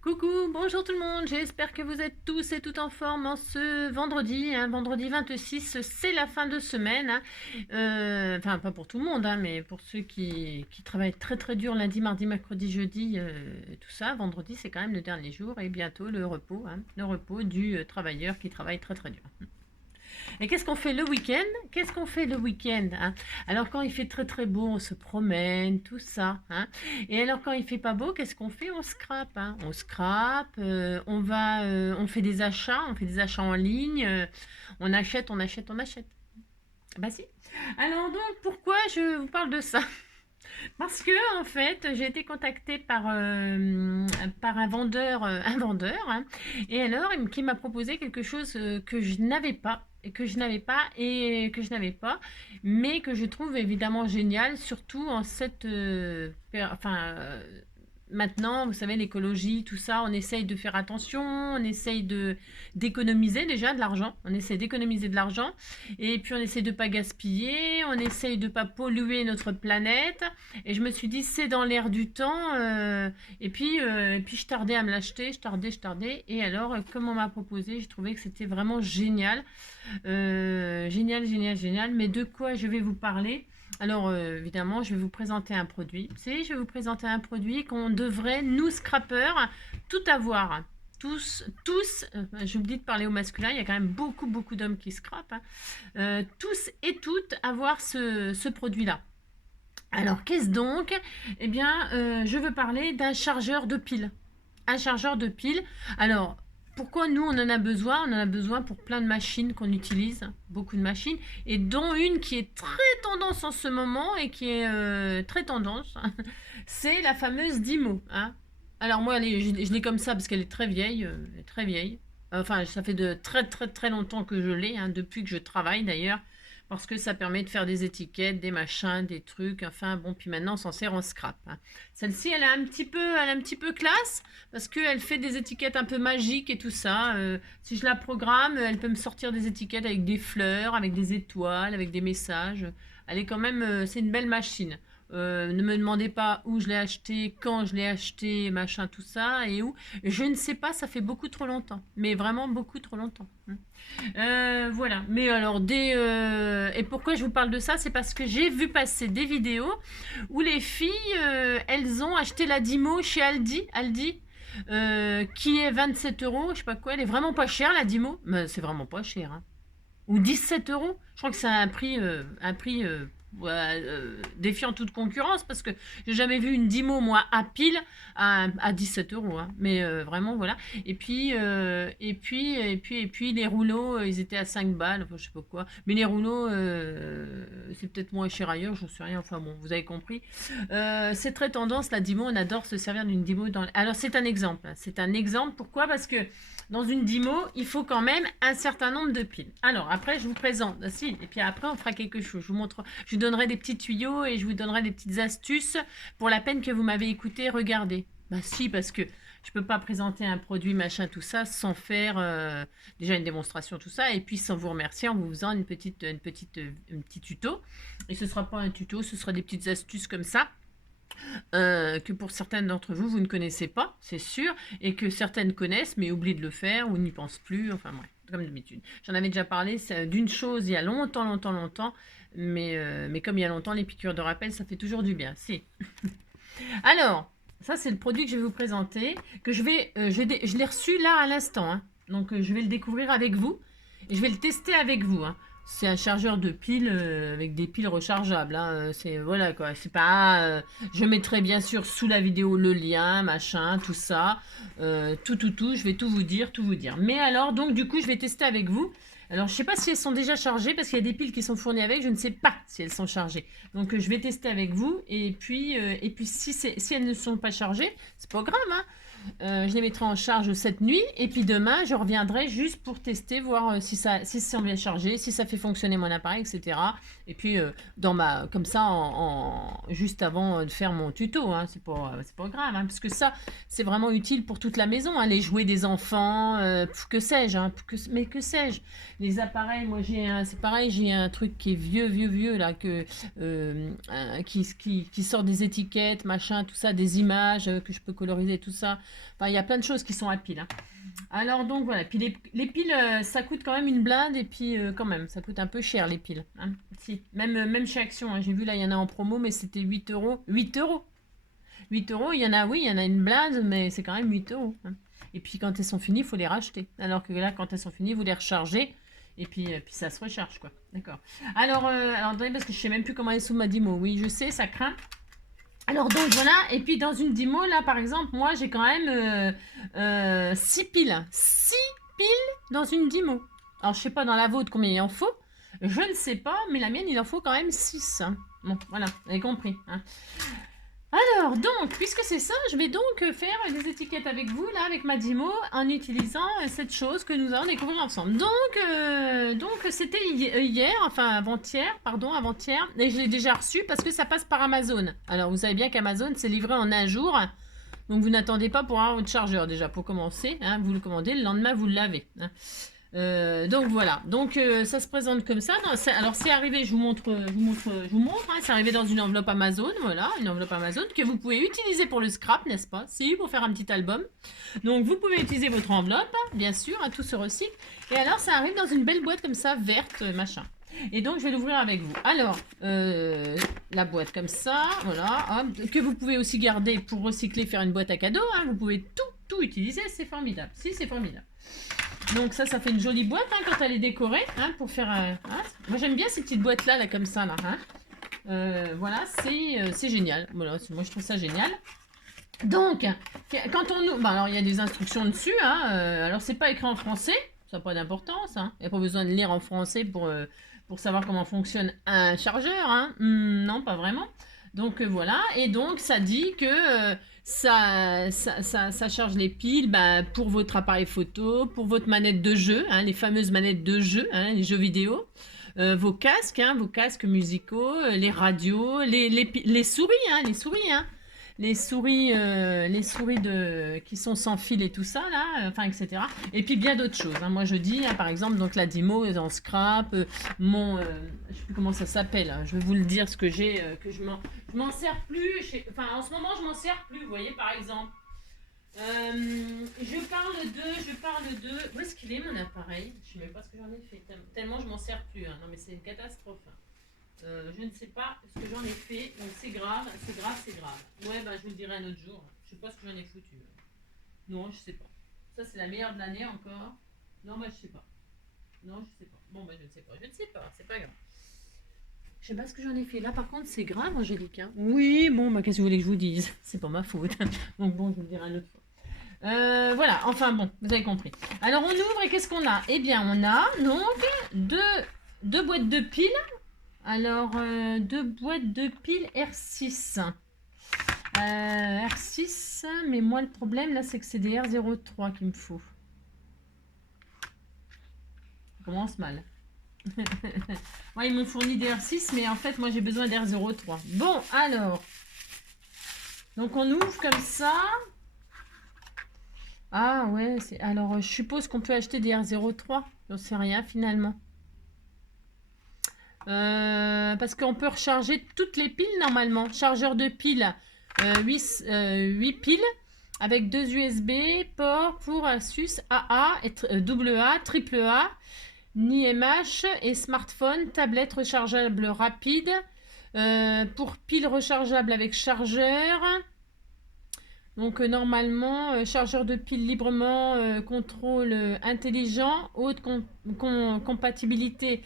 Coucou, bonjour tout le monde, j'espère que vous êtes tous et toutes en forme en ce vendredi, vendredi 26, c'est la fin de semaine, enfin pas pour tout le monde, mais pour ceux qui travaillent très très dur lundi, mardi, mercredi, jeudi, tout ça, vendredi c'est quand même le dernier jour et bientôt le repos du travailleur qui travaille très très dur. Et qu'est-ce qu'on fait le week-end? Qu'est-ce qu'on fait le week-end, hein? Alors quand il fait très très beau, on se promène, tout ça, hein. Et alors quand il fait pas beau, qu'est-ce qu'on fait? On scrape, hein. On scrape, on fait des achats en ligne, on achète, on achète, on achète. Bah si. Alors donc pourquoi je vous parle de ça? Parce que en fait, j'ai été contactée par un vendeur, hein, et alors qui m'a proposé quelque chose que je n'avais pas et que je n'avais pas et que je n'avais pas, mais que je trouve évidemment génial, surtout en cette, maintenant, vous savez, l'écologie, tout ça, on essaye de faire attention, on essaye d'économiser déjà de l'argent, on essaye d'économiser de l'argent, et puis on essaye de pas gaspiller, on essaye de pas polluer notre planète, et je me suis dit, c'est dans l'air du temps, et puis je tardais à me l'acheter, je tardais, et alors, comme on m'a proposé, j'ai trouvé que c'était vraiment génial, génial, génial, génial, mais de quoi je vais vous parler? Alors, évidemment, je vais vous présenter un produit. Je vais vous présenter un produit qu'on devrait, nous, scrappers, tout avoir. J'oublie de parler au masculin, il y a quand même beaucoup, beaucoup d'hommes qui scrapent, hein. Tous et toutes avoir ce produit-là. Alors, qu'est-ce donc? Eh bien, je veux parler d'un chargeur de piles. Un chargeur de piles. Alors, pourquoi nous, on en a besoin? On en a besoin pour plein de machines qu'on utilise, beaucoup de machines, et dont une qui est très tendance en ce moment et qui est très tendance, c'est la fameuse Dymo, hein. Alors moi, je l'ai comme ça parce qu'elle est très vieille, très vieille. Enfin, ça fait de très très très longtemps que je l'ai, hein, depuis que je travaille d'ailleurs, parce que ça permet de faire des étiquettes, des machins, des trucs, enfin bon, puis maintenant on s'en sert en scrap, hein. Celle-ci, elle a un petit peu classe, parce qu'elle fait des étiquettes un peu magiques et tout ça. Si je la programme, elle peut me sortir des étiquettes avec des fleurs, avec des étoiles, avec des messages. Elle est quand même, c'est une belle machine. Ne me demandez pas où je l'ai acheté, quand je l'ai acheté, machin, tout ça, et où. Je ne sais pas, ça fait beaucoup trop longtemps. Mais vraiment beaucoup trop longtemps. Voilà. Mais alors, et pourquoi je vous parle de ça? C'est parce que j'ai vu passer des vidéos où les filles, elles ont acheté la Dymo chez Aldi, qui est 27 euros, je sais pas quoi. Elle est vraiment pas chère, la Dymo. Mais c'est vraiment pas cher, hein. Ou 17 euros. Je crois que c'est un prix ouais, défiant toute concurrence parce que j'ai jamais vu une Dymo, moi, à pile à 17 euros, hein. Mais vraiment, voilà. Et puis, les rouleaux, ils étaient à 5 balles, enfin, je sais pas quoi. Mais les rouleaux, c'est peut-être moins cher ailleurs, j'en sais rien. Enfin bon, vous avez compris. C'est très tendance, la Dymo, on adore se servir d'une Dymo dans. Alors, c'est un exemple, hein. C'est un exemple. Pourquoi? Parce que dans une Dymo, il faut quand même un certain nombre de piles. Alors, après, je vous présente. Si, et puis après, on fera quelque chose. Je vous montre, je vous donnerai des petits tuyaux et je vous donnerai des petites astuces pour la peine que vous m'avez écouté. Regardez. Bah si, parce que je peux pas présenter un produit, machin, tout ça, sans faire déjà une démonstration, tout ça, et puis sans vous remercier en vous faisant un petit tuto. Et ce sera pas un tuto, ce sera des petites astuces comme ça que pour certaines d'entre vous, vous ne connaissez pas, c'est sûr, et que certaines connaissent, mais oublient de le faire ou n'y pensent plus, enfin bref, comme d'habitude. J'en avais déjà parlé d'une chose il y a longtemps, longtemps, longtemps, mais comme il y a longtemps, les piqûres de rappel, ça fait toujours du bien, si. Alors, ça c'est le produit que je vais vous présenter, que je l'ai reçu là à l'instant, hein. Donc je vais le découvrir avec vous, et je vais le tester avec vous, hein. C'est un chargeur de piles avec des piles rechargeables, hein. C'est voilà quoi. C'est pas. Je mettrai bien sûr sous la vidéo le lien, machin, tout ça, tout. Je vais tout vous dire, tout vous dire. Mais alors donc du coup je vais tester avec vous. Alors je sais pas si elles sont déjà chargées parce qu'il y a des piles qui sont fournies avec. Je ne sais pas si elles sont chargées. Donc je vais tester avec vous et puis si elles ne sont pas chargées, c'est pas grave, hein. Je les mettrai en charge cette nuit et puis demain je reviendrai juste pour tester, voir si c'est bien chargé, si ça fait fonctionner mon appareil, etc. Et puis comme ça juste avant de faire mon tuto, hein, c'est pas grave, hein, parce que ça c'est vraiment utile pour toute la maison, hein, les jouets des enfants, que sais-je, hein, mais que sais-je, les appareils. Moi c'est pareil, j'ai un truc qui est vieux là qui sort des étiquettes, machin, tout ça, des images que je peux coloriser, tout ça. Enfin, il y a plein de choses qui sont à pile. Hein. Alors, donc, voilà. Puis, les piles, ça coûte quand même une blinde. Et puis, quand même, ça coûte un peu cher, les piles. Hein. Si. Même chez Action. Hein. J'ai vu, là, il y en a en promo, mais c'était 8 euros. 8 euros 8 euros, il y en a, oui, il y en a une blinde, mais c'est quand même 8 euros. Hein. Et puis, quand elles sont finies, il faut les racheter. Alors que là, quand elles sont finies, vous les rechargez. Et puis ça se recharge, quoi. D'accord. Alors, attendez, parce que je sais même plus comment elle est sous ma Dimo. Oui, je sais, ça craint. Alors, donc, voilà. Et puis, dans une Dimo, là, par exemple, moi, j'ai quand même 6 piles. 6 piles dans une Dimo. Alors, je sais pas dans la vôtre combien il en faut. Je ne sais pas, mais la mienne, il en faut quand même 6. Hein. Bon, voilà, vous avez compris. Hein. Alors, donc, puisque c'est ça, je vais donc faire des étiquettes avec vous, là, avec ma Dimo, en utilisant cette chose que nous allons découvrir ensemble. Donc c'était hier, enfin avant-hier, et je l'ai déjà reçu parce que ça passe par Amazon. Alors, vous savez bien qu'Amazon, c'est livré en un jour, donc vous n'attendez pas pour avoir votre chargeur, déjà, pour commencer. Hein, vous le commandez, le lendemain, vous l'avez. Hein. Donc voilà, donc ça se présente comme ça. Non, alors c'est arrivé, je vous montre, hein, c'est arrivé dans une enveloppe Amazon, voilà, une enveloppe Amazon que vous pouvez utiliser pour le scrap, n'est-ce pas? Si, pour faire un petit album. Donc vous pouvez utiliser votre enveloppe, bien sûr, hein, tout se recycle. Et alors ça arrive dans une belle boîte comme ça, verte, machin. Et donc je vais l'ouvrir avec vous. Alors, la boîte comme ça, voilà, hop, que vous pouvez aussi garder pour recycler, faire une boîte à cadeaux, hein, vous pouvez tout utiliser, c'est formidable. Si, c'est formidable. Donc ça fait une jolie boîte hein, quand elle est décorée, hein, pour faire... hein. Moi j'aime bien ces petites boîtes-là, là, comme ça, là. Hein. Voilà, c'est génial. Voilà, moi je trouve ça génial. Donc, quand on ouvre... alors il y a des instructions dessus, hein, alors c'est pas écrit en français, ça n'a pas d'importance. Hein. Il n'y a pas besoin de lire en français pour savoir comment fonctionne un chargeur. Hein. Non, pas vraiment. Donc voilà, et donc ça dit que ça charge les piles pour votre appareil photo, pour votre manette de jeu, hein, les fameuses manettes de jeu, hein, les jeux vidéo, vos casques musicaux, les radios, les souris, hein, les souris qui sont sans fil et tout ça là, enfin etc. Et puis bien d'autres choses. Hein. Moi je dis, hein, par exemple, donc la Dimo est en scrap, je sais plus comment ça s'appelle. Hein. Je vais vous le dire ce que j'ai, que je m'en sers plus. Enfin en ce moment je m'en sers plus. Vous voyez par exemple. Je parle de. Où est-ce qu'il est mon appareil? Je sais même pas ce que j'en ai fait. Tellement je m'en sers plus. Hein. Non mais c'est une catastrophe. Hein. Je ne sais pas ce que j'en ai fait, donc c'est grave. Ouais, je vous le dirai un autre jour. Je sais pas ce que j'en ai foutu. Non, je sais pas. Ça, c'est la meilleure de l'année encore. Non, je sais pas. Non, je sais pas. Bon, je ne sais pas. C'est pas grave. Je sais pas ce que j'en ai fait. Là, par contre, c'est grave, Angélique. Hein. Oui, bon, qu'est-ce que vous voulez que je vous dise? C'est pas ma faute. Donc bon, je vous le dirai une autre fois. Voilà, enfin bon, vous avez compris. Alors, on ouvre et qu'est-ce qu'on a? Eh bien, on a donc deux boîtes de piles. Alors, 2 boîtes de piles R6. R6, mais moi le problème là, c'est que c'est des R03 qu'il me faut. Ça commence mal. Ouais, ils m'ont fourni des R6, mais en fait, moi j'ai besoin d'R03. Bon, alors. Donc, on ouvre comme ça. Ah ouais, alors je suppose qu'on peut acheter des R03. J'en sais rien finalement. Parce qu'on peut recharger toutes les piles normalement. Chargeur de piles, 8 piles avec 2 USB, port pour Asus AA, et AA, AAA, NiMH et smartphone, tablette rechargeable rapide, pour piles rechargeables avec chargeur. Donc normalement, chargeur de piles librement, contrôle intelligent, haute compatibilité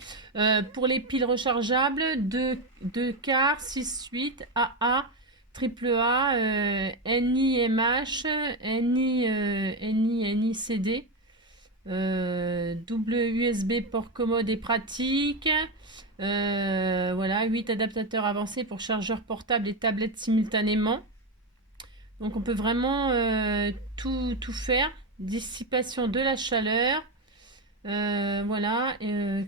pour les piles rechargeables, 2 quarts, 6-8, AA, AAA, NiMH, NiCD, double USB port commode et pratique. Voilà, 8 adaptateurs avancés pour chargeurs portables et tablettes simultanément. Donc on peut vraiment tout faire. Dissipation de la chaleur. Voilà.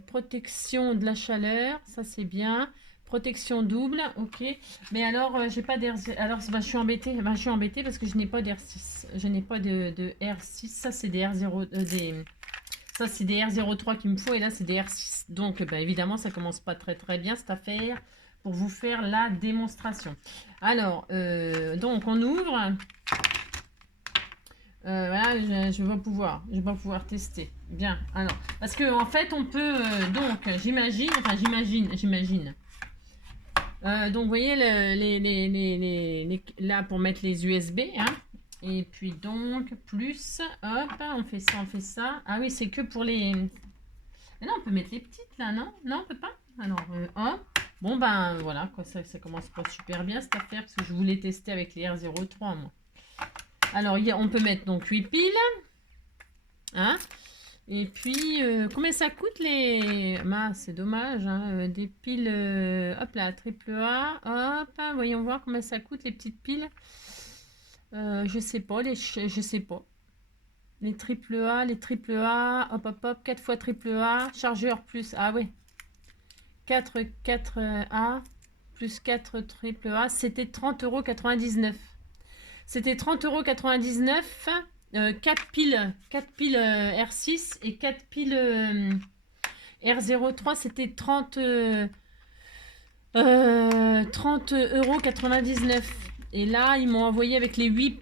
Protection de la chaleur. Ça c'est bien. Protection double. Ok. Mais alors j'ai pas d'air. Alors je suis embêtée. Je suis embêtée parce que je n'ai pas d'R6. Je n'ai pas de R6. Ça c'est des R0. Ça c'est des R03 qu'il me faut. Et là c'est des R6. Donc évidemment ça commence pas très bien cette affaire. Pour vous faire la démonstration. Alors, donc on ouvre. Voilà, je vais pas pouvoir tester. Bien, alors, parce que en fait, on peut, donc, j'imagine. Donc, vous voyez, là, pour mettre les USB, hein. Et puis, donc, plus, hop, on fait ça. Ah oui, c'est que pour les... Mais non, on peut mettre les petites, là, non? Non, on peut pas? Alors, hop. Bon, ben, voilà, quoi, ça commence pas super bien, cette affaire, parce que je voulais tester avec les R03, moi. Alors, on peut mettre, donc, 8 piles, hein. Et puis, combien ça coûte les... c'est dommage, hein, des piles, hop là, triple A, hop, hein, voyons voir combien ça coûte les petites piles. Je sais pas, je sais pas. Les triple A, hop, 4 fois triple A, chargeur plus, ah ouais, 4 A, plus 4 triple A, c'était 30,99 €. C'était 30,99 €, 4 piles R6 et 4 piles R03, c'était 30,99 €. Et là, ils m'ont envoyé avec les 8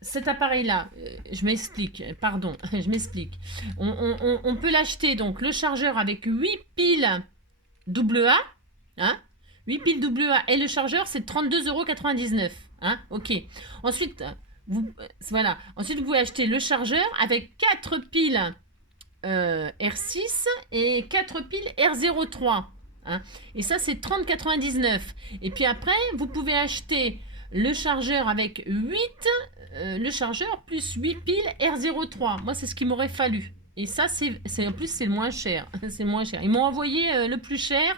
cet appareil-là, je m'explique, pardon, je m'explique. On peut l'acheter, donc, le chargeur avec 8 piles AA, hein, 8 piles AA, et le chargeur, c'est 32,99 €, hein, ok. Ensuite, voilà. Ensuite, vous pouvez acheter le chargeur avec 4 piles R6 et 4 piles R03. Hein. Et ça, c'est 30,99 €. Et puis après, vous pouvez acheter le chargeur avec 8, le chargeur plus 8 piles R03. Moi, c'est ce qu'il m'aurait fallu. Et ça, en plus, c'est le moins cher. C'est le moins cher. Ils m'ont envoyé le plus cher,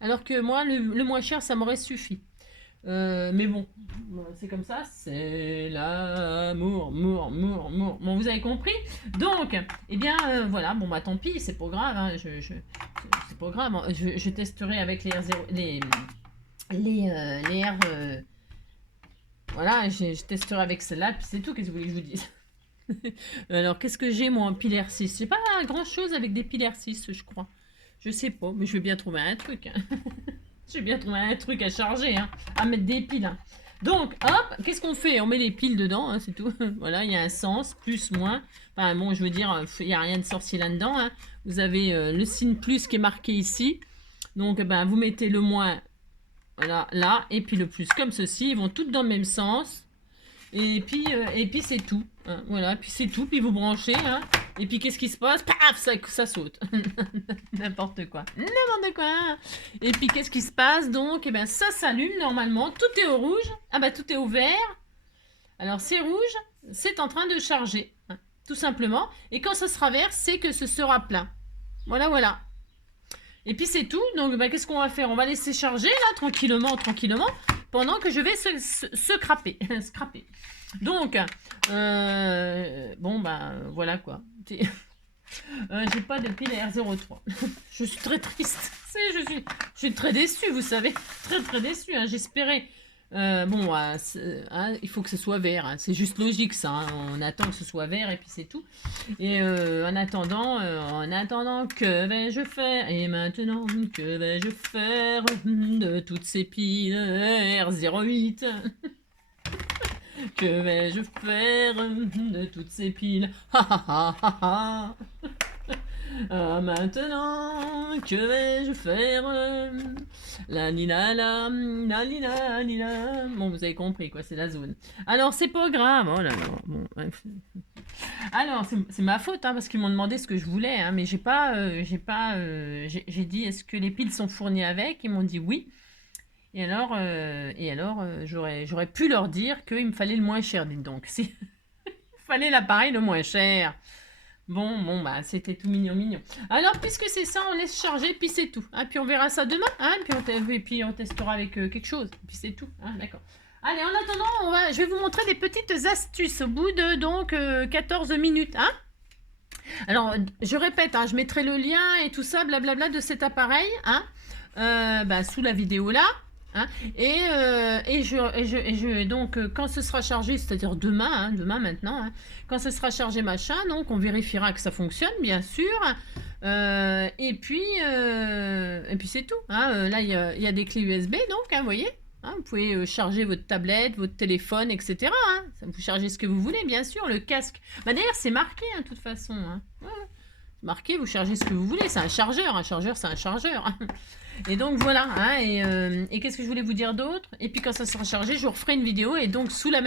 alors que moi, le moins cher, ça m'aurait suffi. Mais bon, c'est comme ça, c'est l'amour, Bon, vous avez compris. Donc, eh bien, voilà, bon, bah tant pis, c'est pas grave, hein, c'est pas grave, hein, je testerai avec les R0, les R, voilà, je testerai avec celle-là, puis c'est tout, qu'est-ce que vous voulez que je vous dise? Alors, qu'est-ce que j'ai, moi, en pile R6? J'ai pas grand-chose avec des piles R6, je crois. Je sais pas, mais je vais bien trouver un truc, hein. J'ai bien trouvé un truc à charger, hein, à mettre des piles. Hein. Donc, hop, qu'est-ce qu'on fait? On met les piles dedans, hein, c'est tout. Voilà, il y a un sens, plus, moins. Enfin, bon, je veux dire, il n'y a rien de sorcier là-dedans. Hein. Vous avez le signe plus qui est marqué ici. Donc, ben, vous mettez le moins, voilà, là, et puis le plus comme ceci. Ils vont toutes dans le même sens. Et puis c'est tout. Hein, voilà, puis c'est tout. Puis vous branchez, hein. Et puis qu'est-ce qui se passe? Paf, ça saute. N'importe quoi. N'importe quoi. Et puis qu'est-ce qui se passe donc? Eh bien ça s'allume normalement. Tout est au rouge. Ah bah tout est au vert. Alors c'est rouge, c'est en train de charger. Hein, tout simplement. Et quand ça sera vert, c'est que ce sera plein. Voilà, voilà. Et puis c'est tout. Donc bah, qu'est-ce qu'on va faire? On va laisser charger là, tranquillement, pendant que je vais scraper. Scraper. Donc, bon bah voilà quoi. J'ai pas de pile R03. Je suis très triste. Je suis très déçue, vous savez. Très déçue. Hein. J'espérais. Bon, hein, il faut que ce soit vert. Hein. C'est juste logique ça. Hein. On attend que ce soit vert et puis c'est tout. Et en attendant, que vais-je faire? Et maintenant, que vais-je faire de toutes ces piles R08? Que vais-je faire de toutes ces piles? Maintenant, que vais-je faire? La la. Bon, vous avez compris, quoi, c'est la zone. Alors, c'est pas grave. Oh là là. Bon, bref. Alors, c'est ma faute, hein, parce qu'ils m'ont demandé ce que je voulais, hein, mais j'ai dit, est-ce que les piles sont fournies avec? Ils m'ont dit oui. Et alors, j'aurais pu leur dire qu'il me fallait le moins cher, dites donc. Il fallait l'appareil le moins cher. Bon, bah, c'était tout mignon. Alors, puisque c'est ça, on laisse charger, puis c'est tout. Hein, puis on verra ça demain, hein, puis on testera avec quelque chose. Puis c'est tout, hein, d'accord. Allez, en attendant, je vais vous montrer des petites astuces au bout de, donc, 14 minutes, hein. Alors, je répète, hein, je mettrai le lien et tout ça, blablabla, de cet appareil, hein, bah, sous la vidéo là. Hein, donc quand ce sera chargé, c'est-à-dire demain, hein, demain maintenant, hein, quand ce sera chargé machin, donc on vérifiera que ça fonctionne, bien sûr. Et puis c'est tout. Hein, là, il y a des clés USB, donc, hein, vous voyez. Hein, vous pouvez charger votre tablette, votre téléphone, etc. Hein. Vous chargez ce que vous voulez, bien sûr. Le casque, bah, d'ailleurs, c'est marqué, hein, de toute façon. Hein. Ouais, marqué, vous chargez ce que vous voulez. C'est un chargeur. Un chargeur, c'est un chargeur. Et donc, voilà. Hein, et qu'est-ce que je voulais vous dire d'autre? Et puis, quand ça sera chargé, je referai une vidéo. Et donc, sous la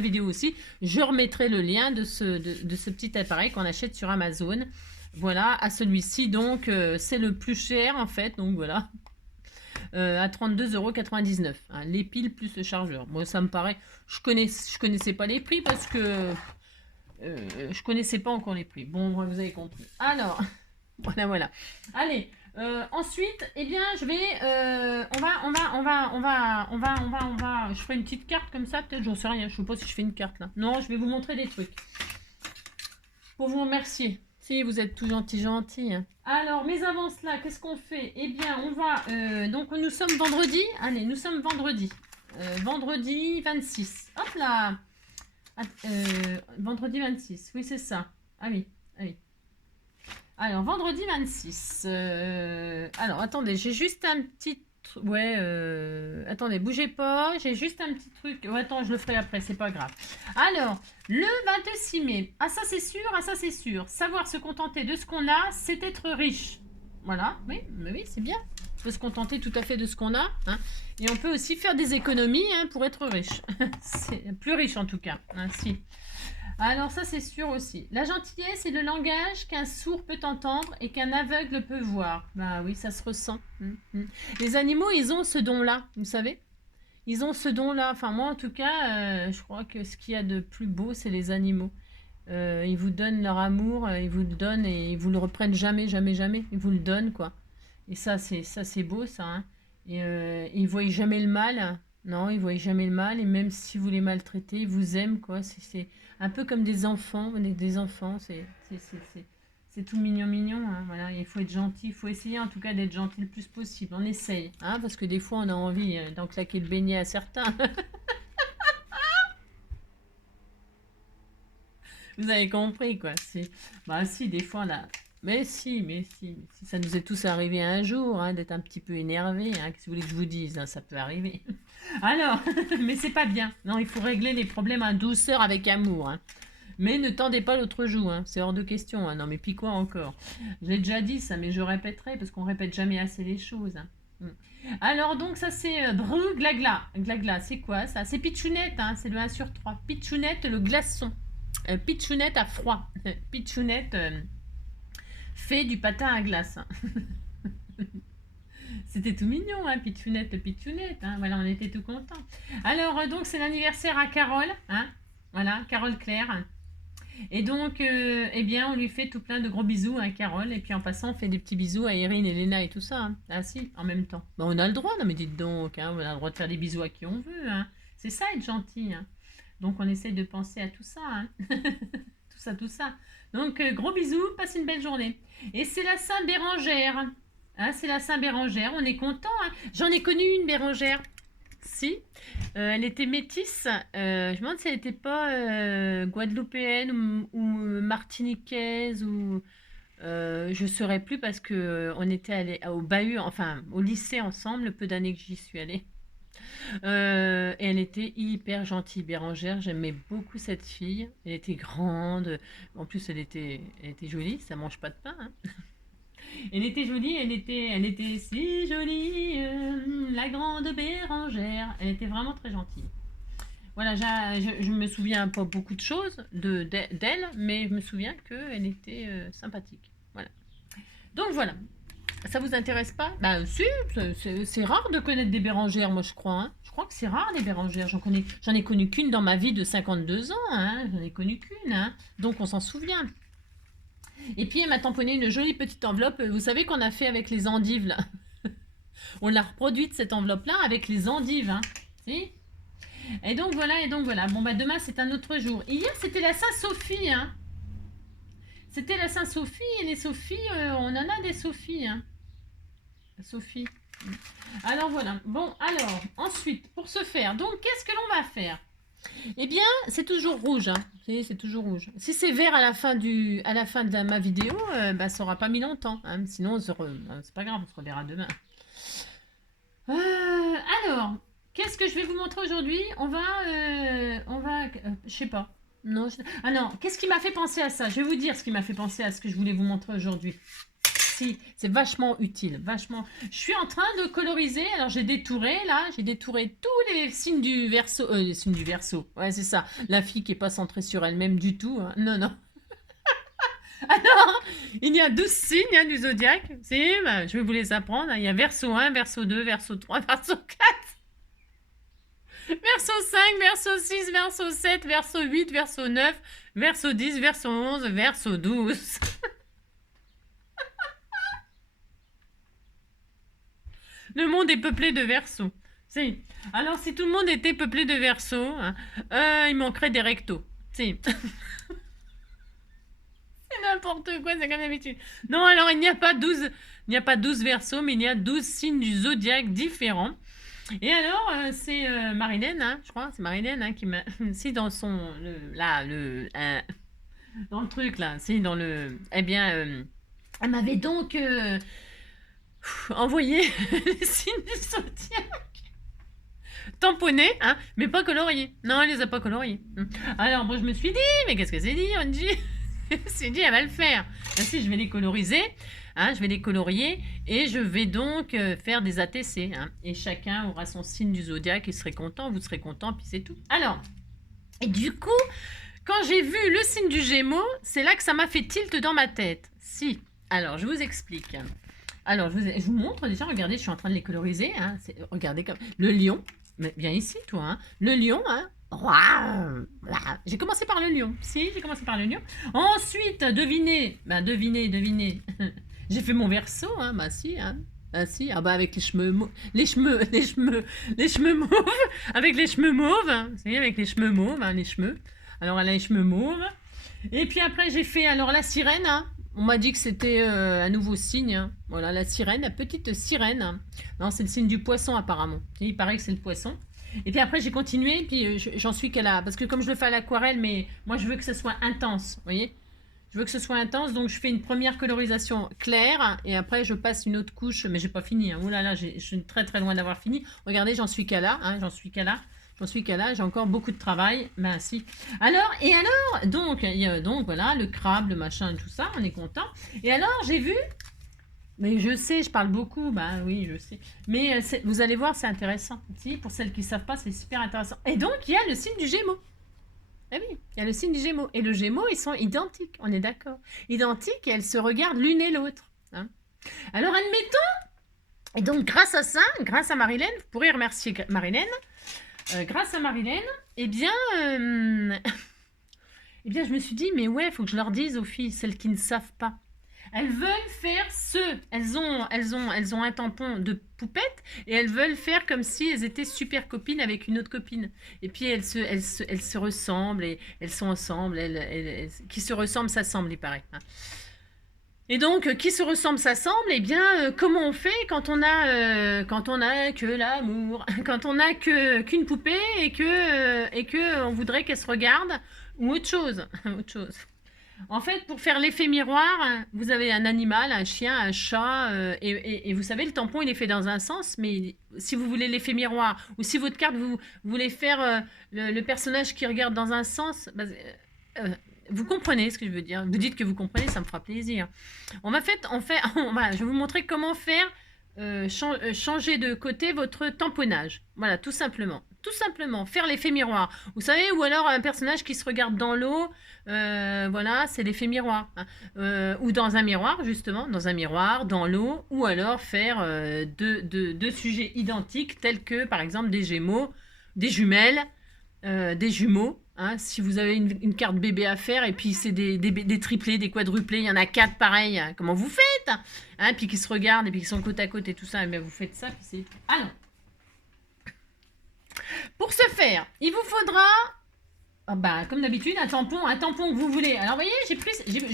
vidéo aussi, je remettrai le lien de ce petit appareil qu'on achète sur Amazon. Voilà, à celui-ci. Donc, c'est le plus cher, en fait. Donc, voilà. À 32,99 €. Hein, les piles plus le chargeur. Moi, ça me paraît... Je connaissais pas les prix parce que je connaissais pas encore les prix. Bon, vous avez compris. Alors, voilà. Allez, ensuite, eh bien, je vais... Je ferai une petite carte comme ça, peut-être, j'en sais rien. Je sais pas si je fais une carte, là. Non, je vais vous montrer des trucs. Pour vous remercier. Si, vous êtes tout gentil. Hein. Alors, mais avant cela, qu'est-ce qu'on fait? Eh bien, on va... donc, nous sommes vendredi. Allez, nous sommes vendredi. Vendredi 26. Hop là. Vendredi 26. Oui, c'est ça. Ah oui. Alors, vendredi 26. Alors, attendez, j'ai juste un petit... Ouais, attendez, bougez pas. J'ai juste un petit truc. Ouais, attends, je le ferai après, c'est pas grave. Alors, le 26 mai. Ah, ça c'est sûr. Savoir se contenter de ce qu'on a, c'est être riche. Voilà, oui, mais oui, c'est bien. On peut se contenter tout à fait de ce qu'on a. Hein. Et on peut aussi faire des économies hein, pour être riche. C'est plus riche en tout cas. Hein, si. Alors ça c'est sûr aussi. La gentillesse est le langage qu'un sourd peut entendre et qu'un aveugle peut voir. Bah oui, ça se ressent. Les animaux, ils ont ce don-là, vous savez. Ils ont ce don-là. Enfin moi en tout cas, je crois que ce qu'il y a de plus beau, c'est les animaux. Ils vous donnent leur amour, ils vous le donnent et ils vous le reprennent jamais. Ils vous le donnent quoi. Et ça c'est beau ça. Hein. Et ils voient jamais le mal. Non, ils voient jamais le mal. Et même si vous les maltraitez, ils vous aiment quoi. C'est un peu comme des enfants. Des enfants, c'est tout mignon. Hein, voilà. Il faut être gentil. Il faut essayer en tout cas d'être gentil le plus possible. On essaye. Hein, parce que des fois, on a envie d'en claquer le beignet à certains. Vous avez compris quoi. Bah si, des fois, on a... Mais si, ça nous est tous arrivé un jour, hein, d'être un petit peu énervé. Hein, qu'est-ce que vous voulez que je vous dise, hein, ça peut arriver. Alors, mais c'est pas bien. Non, il faut régler les problèmes en douceur avec amour. Hein. Mais ne tendez pas l'autre joue, hein. C'est hors de question. Hein. Non, mais puis quoi encore? Je l'ai déjà dit ça, mais je répéterai parce qu'on répète jamais assez les choses. Hein. Alors, donc, ça c'est Bru Glagla. Glagla, c'est quoi ça? C'est Pitchounette, hein, c'est le 1 sur 3. Pitchounette, le glaçon. Pitchounette à froid. Pitchounette fait du patin à glace. C'était tout mignon, hein, Pitchounette. Hein, voilà, on était tout contents. Alors, donc, c'est l'anniversaire à Carole. Hein, voilà, Carole Claire. Et donc, eh bien, on lui fait tout plein de gros bisous à Carole. Et puis, en passant, on fait des petits bisous à Erin et Léna et tout ça. Hein. Ah si, en même temps. Bon, on a le droit, non mais dites donc. Hein, on a le droit de faire des bisous à qui on veut. Hein. C'est ça, être gentil. Hein. Donc, on essaie de penser à tout ça. Hein. tout ça. Donc, gros bisous, passez une belle journée. Et c'est la Saint-Bérangère. Hein, c'est la Saint-Bérangère, on est content. Hein. J'en ai connu une Bérangère. Si. Elle était métisse. Je me demande si elle n'était pas guadeloupéenne ou martiniquaise ou... je ne saurais plus parce que on était allé au bahut, enfin au lycée ensemble, le peu d'années que j'y suis allée. Et elle était hyper gentille, Bérangère. J'aimais beaucoup cette fille. Elle était grande. En plus, elle était jolie. Ça mange pas de pain. Hein. Elle était jolie. Elle était si jolie, la grande Bérangère. Elle était vraiment très gentille. Voilà, je me souviens pas beaucoup de choses d'elle, mais je me souviens qu'elle était sympathique. Voilà. Donc voilà. Ça vous intéresse pas? Bah si, c'est rare de connaître des Bérangères, moi je crois. Hein. Je crois que c'est rare les Bérangères. J'en ai connu qu'une dans ma vie de 52 ans. Hein. J'en ai connu qu'une. Hein. Donc on s'en souvient. Et puis elle m'a tamponné une jolie petite enveloppe. Vous savez qu'on a fait avec les endives là. On l'a reproduite cette enveloppe-là avec les endives. Hein. Si? Et donc voilà. Bon bah demain c'est un autre jour. Hier c'était la Saint-Sophie. Hein. C'était la Saint-Sophie et les Sophies, on en a des Sophies. Hein. Sophie. Alors voilà. Bon, alors, ensuite, pour ce faire, donc qu'est-ce que l'on va faire? Eh bien, c'est toujours rouge. Hein. C'est toujours rouge. Si c'est vert à la fin de ma vidéo, bah, ça n'aura pas mis longtemps. Hein. Sinon, c'est pas grave, on se reverra demain. Alors, qu'est-ce que je vais vous montrer aujourd'hui? Je sais pas. Non, ah non, qu'est-ce qui m'a fait penser à ça? Je vais vous dire ce qui m'a fait penser à ce que je voulais vous montrer aujourd'hui. Si, c'est vachement utile, vachement. Je suis en train de coloriser, alors j'ai détouré, là, j'ai détouré tous les signes du Verseau, les signes du Verseau, ouais, c'est ça, la fille qui est pas centrée sur elle-même du tout, hein. Non, non. Alors, il y a 12 signes hein, du zodiaque, si, bah, je vais vous les apprendre, hein. Il y a Verseau 1, Verseau 2, Verseau 3, Verseau 4, Verseau 5, Verseau 6, Verseau 7, Verseau 8, Verseau 9, Verseau 10, Verseau 11, Verseau 12. Le monde est peuplé de Verseaux. Si. Alors, si tout le monde était peuplé de Verseaux, hein, il manquerait des rectos. Si. C'est n'importe quoi, c'est comme d'habitude. Non, alors il n'y a pas 12, Verseaux, mais il y a 12 signes du zodiaque différents. Et alors, c'est Marilyn, hein, je crois, c'est Marilyn hein, qui m'a. Si, dans son. Dans le truc, là, si, dans le. Eh bien, elle m'avait donc envoyé les signes du zodiaque. Tamponnés, hein, mais pas coloriés. Non, elle les a pas coloriés. Alors, moi, je me suis dit, mais qu'est-ce que c'est dit, Angie? Je me suis dit, elle va le faire. Ben, si, je vais les coloriser, hein, je vais les colorier, et je vais donc faire des ATC. Hein, et chacun aura son signe du zodiaque, il serait content, vous serez content, puis c'est tout. Alors, et du coup, quand j'ai vu le signe du Gémeaux, c'est là que ça m'a fait tilt dans ma tête. Si, alors, je vous explique. Alors, je vous montre déjà, regardez, je suis en train de les coloriser. Hein, regardez comme le lion. Mais viens ici, toi. Hein. Le lion, hein. Voilà. J'ai commencé par le lion. Si, j'ai commencé par le lion. Ensuite, devinez. Ben, devinez. J'ai fait mon verso, hein. Bah, si, hein. Ah, si. Ah, bah, avec les cheveux mauves. Les cheveux mauves. Avec les cheveux mauves. Hein. Vous savez, avec les cheveux mauves, hein, les cheveux. Alors, elle a les cheveux mauves. Et puis après, j'ai fait alors la sirène, hein. On m'a dit que c'était un nouveau signe. Hein. Voilà, la sirène, la petite sirène. Hein. Non, c'est le signe du poisson apparemment. Il paraît que c'est le poisson. Et puis après, j'ai continué, puis j'en suis qu'à la... Parce que comme je le fais à l'aquarelle, mais moi, je veux que ce soit intense, vous voyez. Je veux que ce soit intense, donc je fais une première colorisation claire, et après, je passe une autre couche, mais j'ai pas fini. Hein. Ouh là là, je suis très très loin d'avoir fini. Regardez, j'en suis qu'à là, hein, j'en suis qu'à là, j'ai encore beaucoup de travail. Ben si. Alors, donc, donc voilà, le crabe, le machin, tout ça, on est content. Et alors, j'ai vu, mais je sais, je parle beaucoup, ben oui, je sais. Mais vous allez voir, c'est intéressant. Si, pour celles qui ne savent pas, c'est super intéressant. Et donc, il y a le signe du Gémeaux. Eh oui, il y a le signe du Gémeaux. Et le Gémeaux, ils sont identiques, on est d'accord. Identiques et elles se regardent l'une et l'autre. Hein. Alors, admettons, et donc grâce à ça, grâce à Marilyn, vous pourrez remercier Marilyn, grâce à Marilyn, eh bien, eh bien, je me suis dit, mais ouais, il faut que je leur dise aux filles, celles qui ne savent pas. Elles veulent faire elles ont un tampon de poupette et elles veulent faire comme si elles étaient super copines avec une autre copine. Et puis elles se ressemblent et elles sont ensemble. Qui se ressemblent s'assemblent, il paraît. Hein. Et donc, qui se ressemble s'assemble, eh bien, comment on fait quand on a que l'amour, quand on a qu'une poupée et que on voudrait qu'elle se regarde ou autre chose, autre chose. En fait, pour faire l'effet miroir, vous avez un animal, un chien, un chat, et vous savez, le tampon, il est fait dans un sens, mais si vous voulez l'effet miroir, ou si votre carte, vous voulez faire le personnage qui regarde dans un sens, bah, vous comprenez ce que je veux dire. Vous dites que vous comprenez, ça me fera plaisir. Je vais vous montrer comment faire changer de côté votre tamponnage. Voilà, tout simplement. Tout simplement, faire l'effet miroir. Vous savez, ou alors un personnage qui se regarde dans l'eau, voilà, c'est l'effet miroir. Hein. Ou dans un miroir, justement, dans un miroir, dans l'eau, ou alors faire deux sujets identiques, tels que, par exemple, des gémeaux, des jumelles, des jumeaux. Hein, si vous avez une carte bébé à faire et puis c'est des triplés, des quadruplés, il y en a 4 pareils, hein, comment vous faites hein, puis qui se regardent et puis qui sont côte à côte et tout ça, et bien vous faites ça, puis c'est... Ah non. Pour ce faire, il vous faudra, comme d'habitude, un tampon que vous voulez. Alors vous voyez, j'ai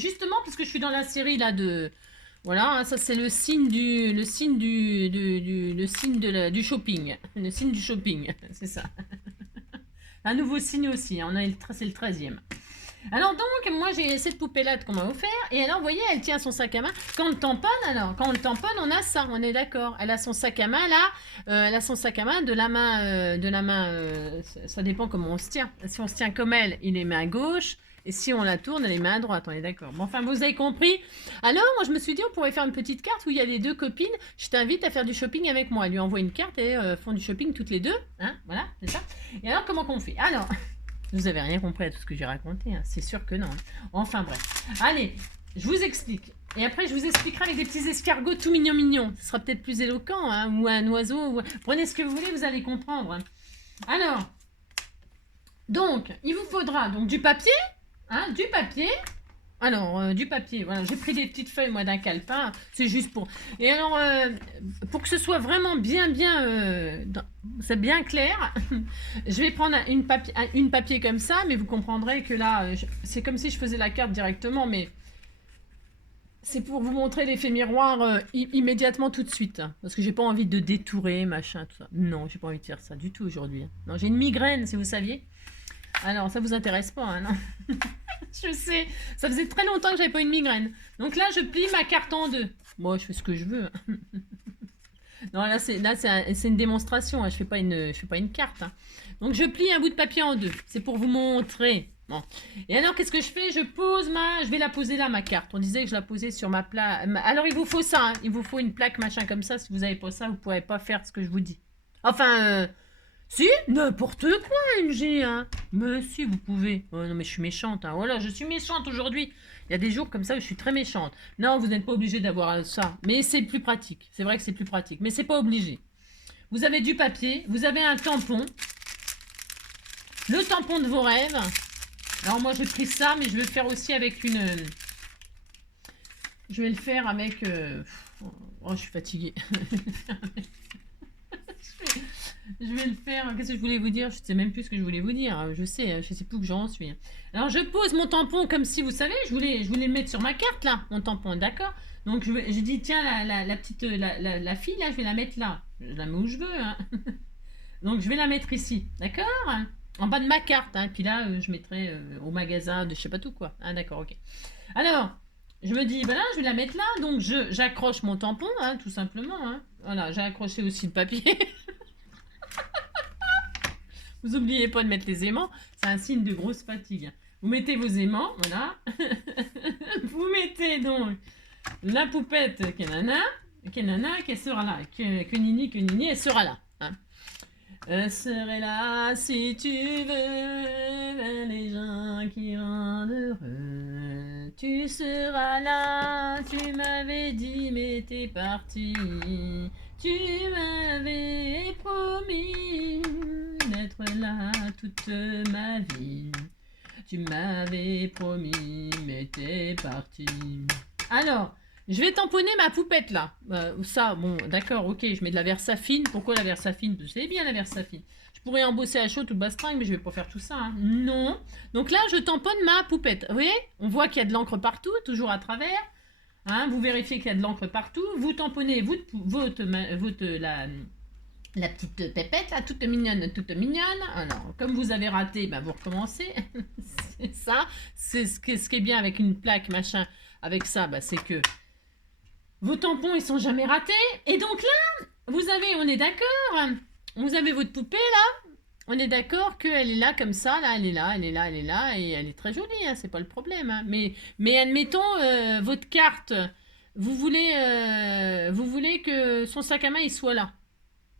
justement, parce que je suis dans la série là de... Voilà, hein, ça c'est le signe du shopping. Le signe du shopping, c'est ça. Un nouveau signe aussi, hein, c'est le 13e. Alors donc, moi j'ai cette poupée-là qu'on m'a offert, et alors vous voyez, elle tient son sac à main. Quand on le tamponne, quand on le tamponne, on a ça, on est d'accord. Elle a son sac à main là, elle a son sac à main ça dépend comment on se tient. Si on se tient comme elle, il est main gauche, et si on la tourne, elle est main droite, on est d'accord. Bon, enfin, vous avez compris. Alors, moi je me suis dit, on pourrait faire une petite carte où il y a les deux copines. Je t'invite à faire du shopping avec moi. Elle lui envoie une carte et font du shopping toutes les deux. Hein, voilà, c'est ça. Et alors, comment qu'on fait? Alors. Vous avez rien compris à tout ce que j'ai raconté, hein. C'est sûr que non. Enfin bref. Allez, je vous explique. Et après, je vous expliquerai avec des petits escargots tout mignons. Ce sera peut-être plus éloquent, hein, ou un oiseau. Prenez ce que vous voulez, vous allez comprendre. Hein. Alors, donc, il vous faudra donc du papier. Hein, du papier. Alors, du papier, voilà, j'ai pris des petites feuilles, moi, d'un calepin, c'est juste pour... Et alors, pour que ce soit vraiment c'est bien clair, je vais prendre une papier comme ça, mais vous comprendrez que là, c'est comme si je faisais la carte directement, mais c'est pour vous montrer l'effet miroir immédiatement tout de suite, hein, parce que j'ai pas envie de détourer, machin, tout ça. Non, j'ai pas envie de faire ça du tout aujourd'hui. Hein. Non, j'ai une migraine, si vous saviez. Alors, ça vous intéresse pas, hein, non? Je sais, ça faisait très longtemps que j'avais pas une migraine. Donc là, je plie ma carte en deux. Bon, je fais ce que je veux. Non, là, c'est une démonstration. Hein. Je fais pas une carte. Hein. Donc, je plie un bout de papier en deux. C'est pour vous montrer. Bon. Et alors, qu'est-ce que je fais? Je vais la poser là, ma carte. On disait que je la posais sur ma plaque. Alors, il vous faut ça. Hein. Il vous faut une plaque, machin comme ça. Si vous n'avez pas ça, vous ne pourrez pas faire ce que je vous dis. Enfin, si, n'importe quoi, MG, hein. Mais si, vous pouvez. Oh, non, mais je suis méchante, hein. Voilà, je suis méchante aujourd'hui. Il y a des jours comme ça où je suis très méchante. Non, vous n'êtes pas obligé d'avoir ça. Mais c'est plus pratique. C'est vrai que c'est plus pratique. Mais c'est pas obligé. Vous avez du papier. Vous avez un tampon. Le tampon de vos rêves. Alors moi, j'ai pris ça, mais je vais le faire aussi avec une... Je vais le faire avec... Oh, je suis fatiguée. Je vais le faire. Qu'est-ce que je voulais vous dire? Je sais même plus ce que je voulais vous dire. Je sais plus où j'en suis. Alors je pose mon tampon comme si, vous savez, je voulais le mettre sur ma carte là, mon tampon, d'accord? Donc je dis tiens la petite la fille là, je vais la mettre là. Je la mets où je veux. Hein. Donc je vais la mettre ici, d'accord? En bas de ma carte. Hein. Puis là je mettrai au magasin de je sais pas tout quoi. Hein, d'accord, ok. Alors je me dis voilà, je vais la mettre là. Donc j'accroche mon tampon, hein, tout simplement. Hein. Voilà, j'ai accroché aussi le papier. Vous n'oubliez pas de mettre les aimants, c'est un signe de grosse fatigue. Vous mettez vos aimants, voilà. Vous mettez donc la poupette Kenana, qu'elle sera là. Que Nini, elle sera là. Hein. Elle serait là si tu veux, les gens qui rendent heureux. Tu seras là, tu m'avais dit, mais t'es parti. Tu m'avais promis d'être là toute ma vie. Tu m'avais promis, mais t'es parti. Alors, je vais tamponner ma poupette là. Ça, bon, d'accord, ok, je mets de la Versafine. Pourquoi la Versafine? Vous savez bien la Versafine. Je pourrais embosser à chaud toute bastringue, mais je vais pas faire tout ça. Hein. Non. Donc là, je tamponne ma poupette. Vous voyez? On voit qu'il y a de l'encre partout, toujours à travers. Hein, vous vérifiez qu'il y a de l'encre partout. Vous tamponnez la petite pépette, là, toute mignonne, toute mignonne. Alors, comme vous avez raté, ben, vous recommencez. C'est ça. C'est ce qui est bien avec une plaque, machin. Avec ça, ben, c'est que vos tampons, ils sont jamais ratés. Et donc là, on est d'accord. Vous avez votre poupée, là. On est d'accord qu'elle est là comme ça, là, elle est là, et elle est très jolie, hein, c'est pas le problème. Hein. Mais admettons, votre carte, vous voulez que son sac à main, il soit là.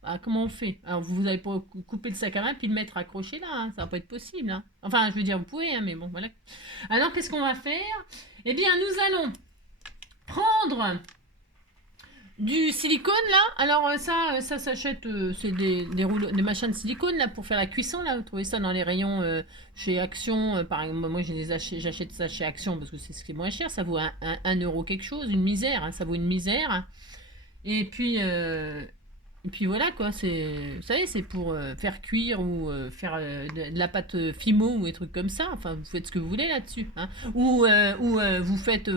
Ah, comment on fait? Alors, vous n'allez pas couper le sac à main puis le mettre accroché là, hein, ça va pas être possible. Hein. Enfin, je veux dire, vous pouvez, hein, mais bon, voilà. Alors, qu'est-ce qu'on va faire? Eh bien, nous allons prendre du silicone là. Alors ça s'achète, c'est des rouleaux, des machins de silicone là pour faire la cuisson là. Vous trouvez ça dans les rayons chez Action. Par exemple, moi j'achète ça chez Action parce que c'est ce qui est moins cher. Ça vaut 1 euro quelque chose, une misère. Hein, ça vaut une misère. Et puis voilà quoi. Vous savez, c'est pour faire cuire ou faire de la pâte fimo ou des trucs comme ça. Enfin, vous faites ce que vous voulez là-dessus. Hein. Ou vous faites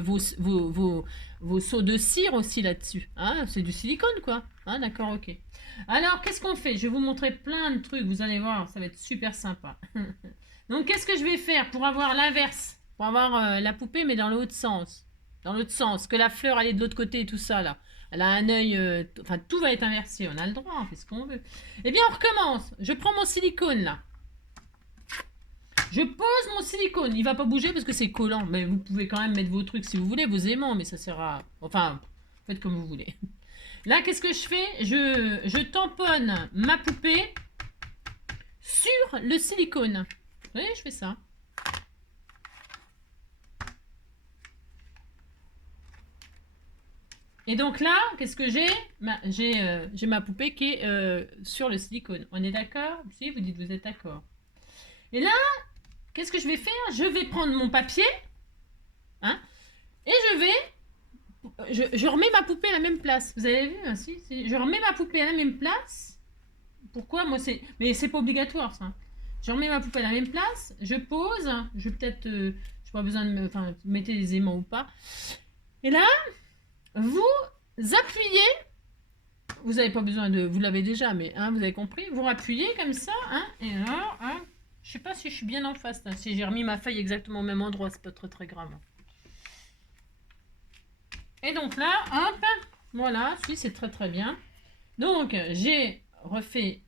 vos seaux de cire aussi là-dessus. Hein, c'est du silicone, quoi. Hein, d'accord, ok. Alors, qu'est-ce qu'on fait? Je vais vous montrer plein de trucs. Vous allez voir, ça va être super sympa. Donc, qu'est-ce que je vais faire pour avoir l'inverse? pour avoir la poupée, mais dans l'autre sens. Dans l'autre sens, que la fleur elle est de l'autre côté et tout ça là. Elle a un œil, enfin tout va être inversé, on a le droit, on fait ce qu'on veut. Eh bien on recommence, je prends mon silicone là. Je pose mon silicone, il va pas bouger parce que c'est collant, mais vous pouvez quand même mettre vos trucs si vous voulez, vos aimants, mais ça sert à... Enfin, faites comme vous voulez. Là, qu'est-ce que je fais? Je tamponne ma poupée sur le silicone. Vous voyez, je fais ça. Et donc là, qu'est-ce que j'ai? J'ai ma poupée qui est sur le silicone. On est d'accord? Si, vous dites vous êtes d'accord. Et là, qu'est-ce que je vais faire? Je vais prendre mon papier, hein, et je remets ma poupée à la même place. Vous avez vu, hein, si, je remets ma poupée à la même place. Pourquoi? Moi, c'est... Mais c'est pas obligatoire, ça. Je remets ma poupée à la même place, je pose, je vais peut-être... je n'ai pas besoin de me... Enfin, mettez les aimants ou pas. Et là, vous appuyez... Vous n'avez pas besoin de... Vous l'avez déjà, mais hein, vous avez compris. Vous appuyez comme ça, hein, et alors... Hein, je sais pas si je suis bien en face, là. Si j'ai remis ma feuille exactement au même endroit, c'est pas très très grave. Et donc là, hop, voilà, c'est très très bien. Donc, j'ai refait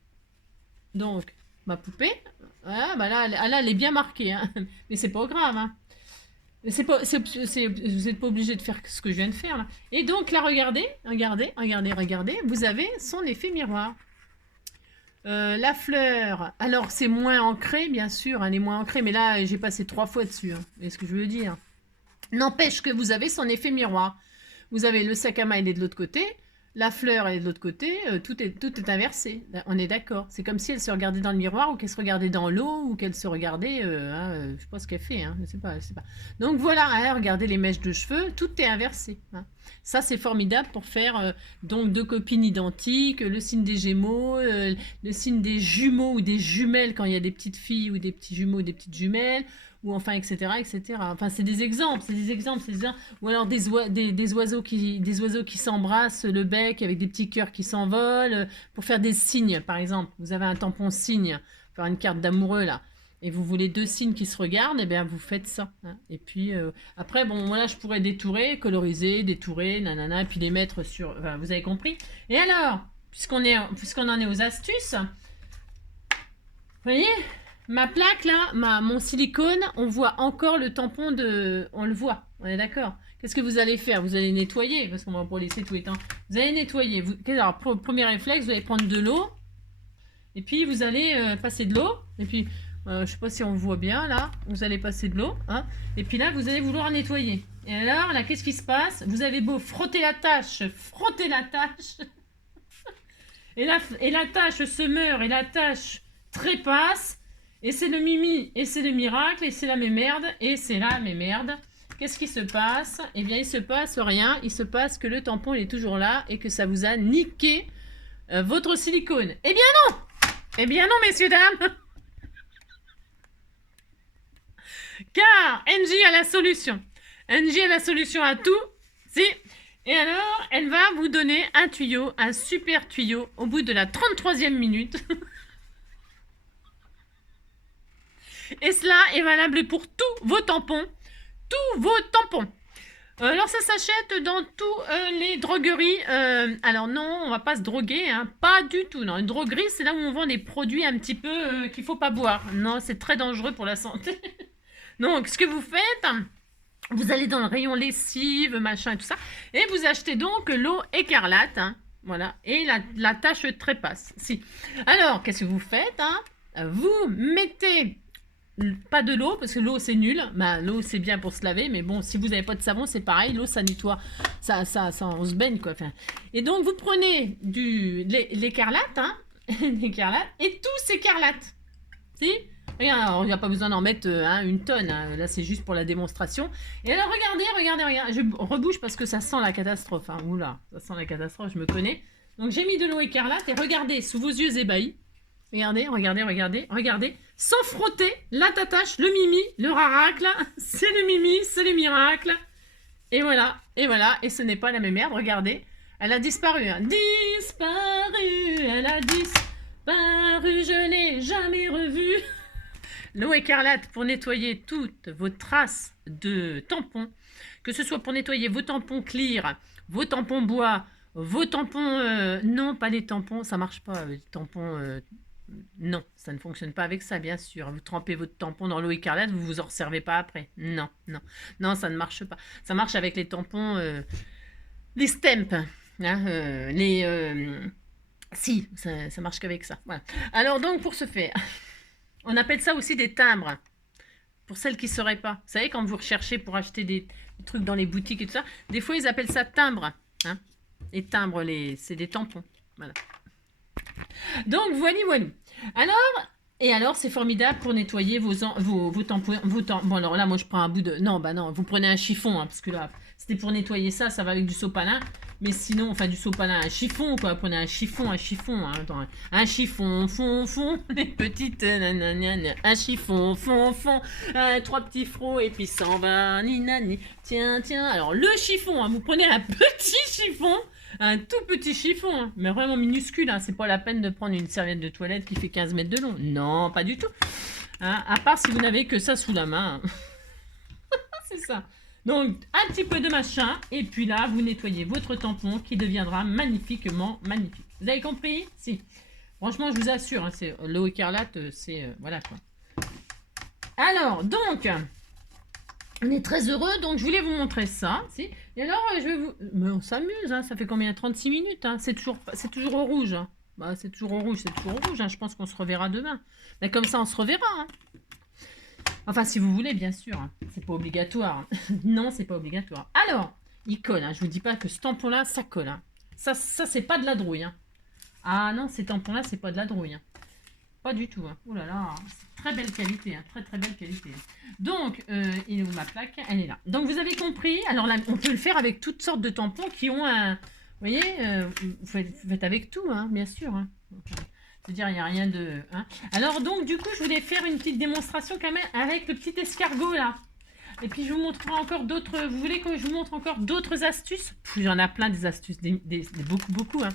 donc ma poupée. Voilà, bah là, elle est bien marquée, hein. Mais c'est pas grave, hein. Vous n'êtes pas obligé de faire ce que je viens de faire, là. Et donc là, regardez, vous avez son effet miroir. La fleur, alors c'est moins ancré, bien sûr, elle est moins ancrée, mais là, j'ai passé 3 fois dessus, hein. Vous voyez ce que je veux dire? N'empêche que vous avez son effet miroir. Vous avez le sac à main, il est de l'autre côté. La fleur, elle est de l'autre côté. Tout est inversé. On est d'accord. C'est comme si elle se regardait dans le miroir ou qu'elle se regardait dans l'eau ou qu'elle se regardait... je sais pas ce qu'elle fait. Hein, je sais pas. Donc voilà, hein, regardez les mèches de cheveux. Tout est inversé. Hein. Ça, c'est formidable pour faire donc 2 copines identiques, le signe des Gémeaux, le signe des jumeaux ou des jumelles quand il y a des petites filles ou des petits jumeaux ou des petites jumelles. Ou enfin, etc., etc. Enfin, c'est des exemples. Ou alors des oiseaux qui s'embrassent, le bec avec des petits cœurs qui s'envolent, pour faire des signes, par exemple. Vous avez un tampon signe, faire une carte d'amoureux, là, et vous voulez 2 signes qui se regardent, et bien vous faites ça. Hein. Et puis, après, bon, voilà, je pourrais détourer, coloriser, détourer, nanana, et puis les mettre sur... Enfin, vous avez compris. Et alors, puisqu'on en est aux astuces, vous voyez, ma plaque là, mon silicone, on voit encore le tampon de... On le voit, on est d'accord. Qu'est-ce que vous allez faire? Vous allez nettoyer, parce qu'on va pas laisser tout éteint. Vous allez nettoyer. Alors, premier réflexe, vous allez prendre de l'eau. Et puis, vous allez passer de l'eau. Et puis, je sais pas si on voit bien là. Vous allez passer de l'eau. Hein. Et puis là, vous allez vouloir nettoyer. Et alors, là, qu'est-ce qui se passe? Vous avez beau frotter la tâche. et la tâche se meurt et la tâche trépasse. Et c'est le mimi, et c'est le miracle, et c'est la mémerde, et c'est la mémerde. Qu'est-ce qui se passe? Eh bien, il se passe rien. Il se passe que le tampon, il est toujours là, et que ça vous a niqué votre silicone. Eh bien non! Eh bien non, messieurs, dames! Car NJ a la solution. NJ a la solution à tout. Si. Et alors, elle va vous donner un tuyau, un super tuyau, au bout de la 33e minute. Et cela est valable pour tous vos tampons. Tous vos tampons. Alors ça s'achète dans tous les drogueries. Alors non, on va pas se droguer, hein, pas du tout. Non, une droguerie, c'est là où on vend des produits un petit peu qu'il faut pas boire. Non, c'est très dangereux pour la santé. Donc, ce que vous faites, vous allez dans le rayon lessive, machin et tout ça, et vous achetez donc l'eau écarlate, hein, voilà, et la tache trépasse. Si. Alors, qu'est-ce que vous faites, hein? Vous mettez pas de l'eau, parce que l'eau c'est nul. Bah, l'eau c'est bien pour se laver, mais bon, si vous n'avez pas de savon, c'est pareil. L'eau ça nettoie, ça, on se baigne quoi. Enfin, et donc vous prenez l'écarlate, hein, l'écarlate, et tout s'écarlate. Si? Regarde, il n'y a pas besoin d'en mettre une tonne. Hein. Là c'est juste pour la démonstration. Et alors regardez. Je rebouche parce que ça sent la catastrophe. Hein. Oula, ça sent la catastrophe, je me connais. Donc j'ai mis de l'eau écarlate et regardez sous vos yeux ébahis. Regardez. Sans frotter, la tatache, le mimi, le raracle, c'est le mimi, c'est le miracle. Et voilà. Et ce n'est pas la même merde, regardez. Elle a disparu. Hein. Elle a disparu, je l'ai jamais revue. L'eau écarlate pour nettoyer toutes vos traces de tampons, que ce soit pour nettoyer vos tampons clear, vos tampons bois, vos tampons... non, pas les tampons, ça marche pas, les tampons... non, ça ne fonctionne pas avec ça, bien sûr. Vous trempez votre tampon dans l'eau écarlate, vous vous en servez pas après. Non, non, non, ça ne marche pas. Ça marche avec les tampons, les Stemp, hein, si, ça marche qu'avec ça. Voilà. Alors donc, pour ce faire, on appelle ça aussi des timbres. Pour celles qui ne sauraient pas. Vous savez, quand vous recherchez pour acheter des trucs dans les boutiques et tout ça, des fois, ils appellent ça timbres. Hein. Les timbres, c'est des tampons. Voilà. Donc, voilà. Alors, c'est formidable pour nettoyer vos tampons. Bon, alors là, moi, je prends un bout de... Non, bah non, vous prenez un chiffon, hein, parce que là, c'était pour nettoyer ça, ça va avec du sopalin. Mais sinon, enfin, du sopalin, un chiffon, quoi. Prenez un chiffon, hein. Attends, un chiffon, fond, les petites... un chiffon, fond, 3 petits frots, et puis s'en va, ninani. Tiens. Alors, le chiffon, hein, vous prenez un petit chiffon... Un tout petit chiffon, hein, mais vraiment minuscule. Hein, c'est pas la peine de prendre une serviette de toilette qui fait 15 mètres de long. Non, pas du tout. Hein, à part si vous n'avez que ça sous la main. C'est ça. Donc, un petit peu de machin. Et puis là, vous nettoyez votre tampon qui deviendra magnifiquement magnifique. Vous avez compris? Si. Franchement, je vous assure, hein, c'est l'eau écarlate, c'est... voilà quoi. Alors, donc... On est très heureux, donc je voulais vous montrer ça. Si. Et alors, je vais vous... Mais on s'amuse, hein, ça fait combien? 36 minutes, hein, c'est toujours au rouge. Hein. Bah, c'est toujours au rouge, hein. Je pense qu'on se reverra demain. Mais comme ça, on se reverra. Hein. Enfin, si vous voulez, bien sûr. Hein. C'est pas obligatoire. Hein. Non, c'est pas obligatoire. Alors, il colle. Hein. Je vous dis pas que ce tampon-là, ça colle. Hein. Ça c'est pas de la drouille. Hein. Ah non, ces tampons-là, c'est pas de la drouille. Hein. Pas du tout. Hein. Oh là là, très belle qualité. Hein. Très belle qualité. Donc, il est où ma plaque? Elle est là. Donc, vous avez compris. Alors là, on peut le faire avec toutes sortes de tampons qui ont un... Vous voyez, vous faites avec tout, hein, bien sûr. Hein. C'est-à-dire, il n'y a rien de... Hein. Alors, donc, du coup, je voulais faire une petite démonstration quand même avec le petit escargot, là. Et puis, je vous montrerai encore d'autres... Vous voulez que je vous montre encore d'autres astuces? Il y en a plein des astuces, beaucoup. Hein.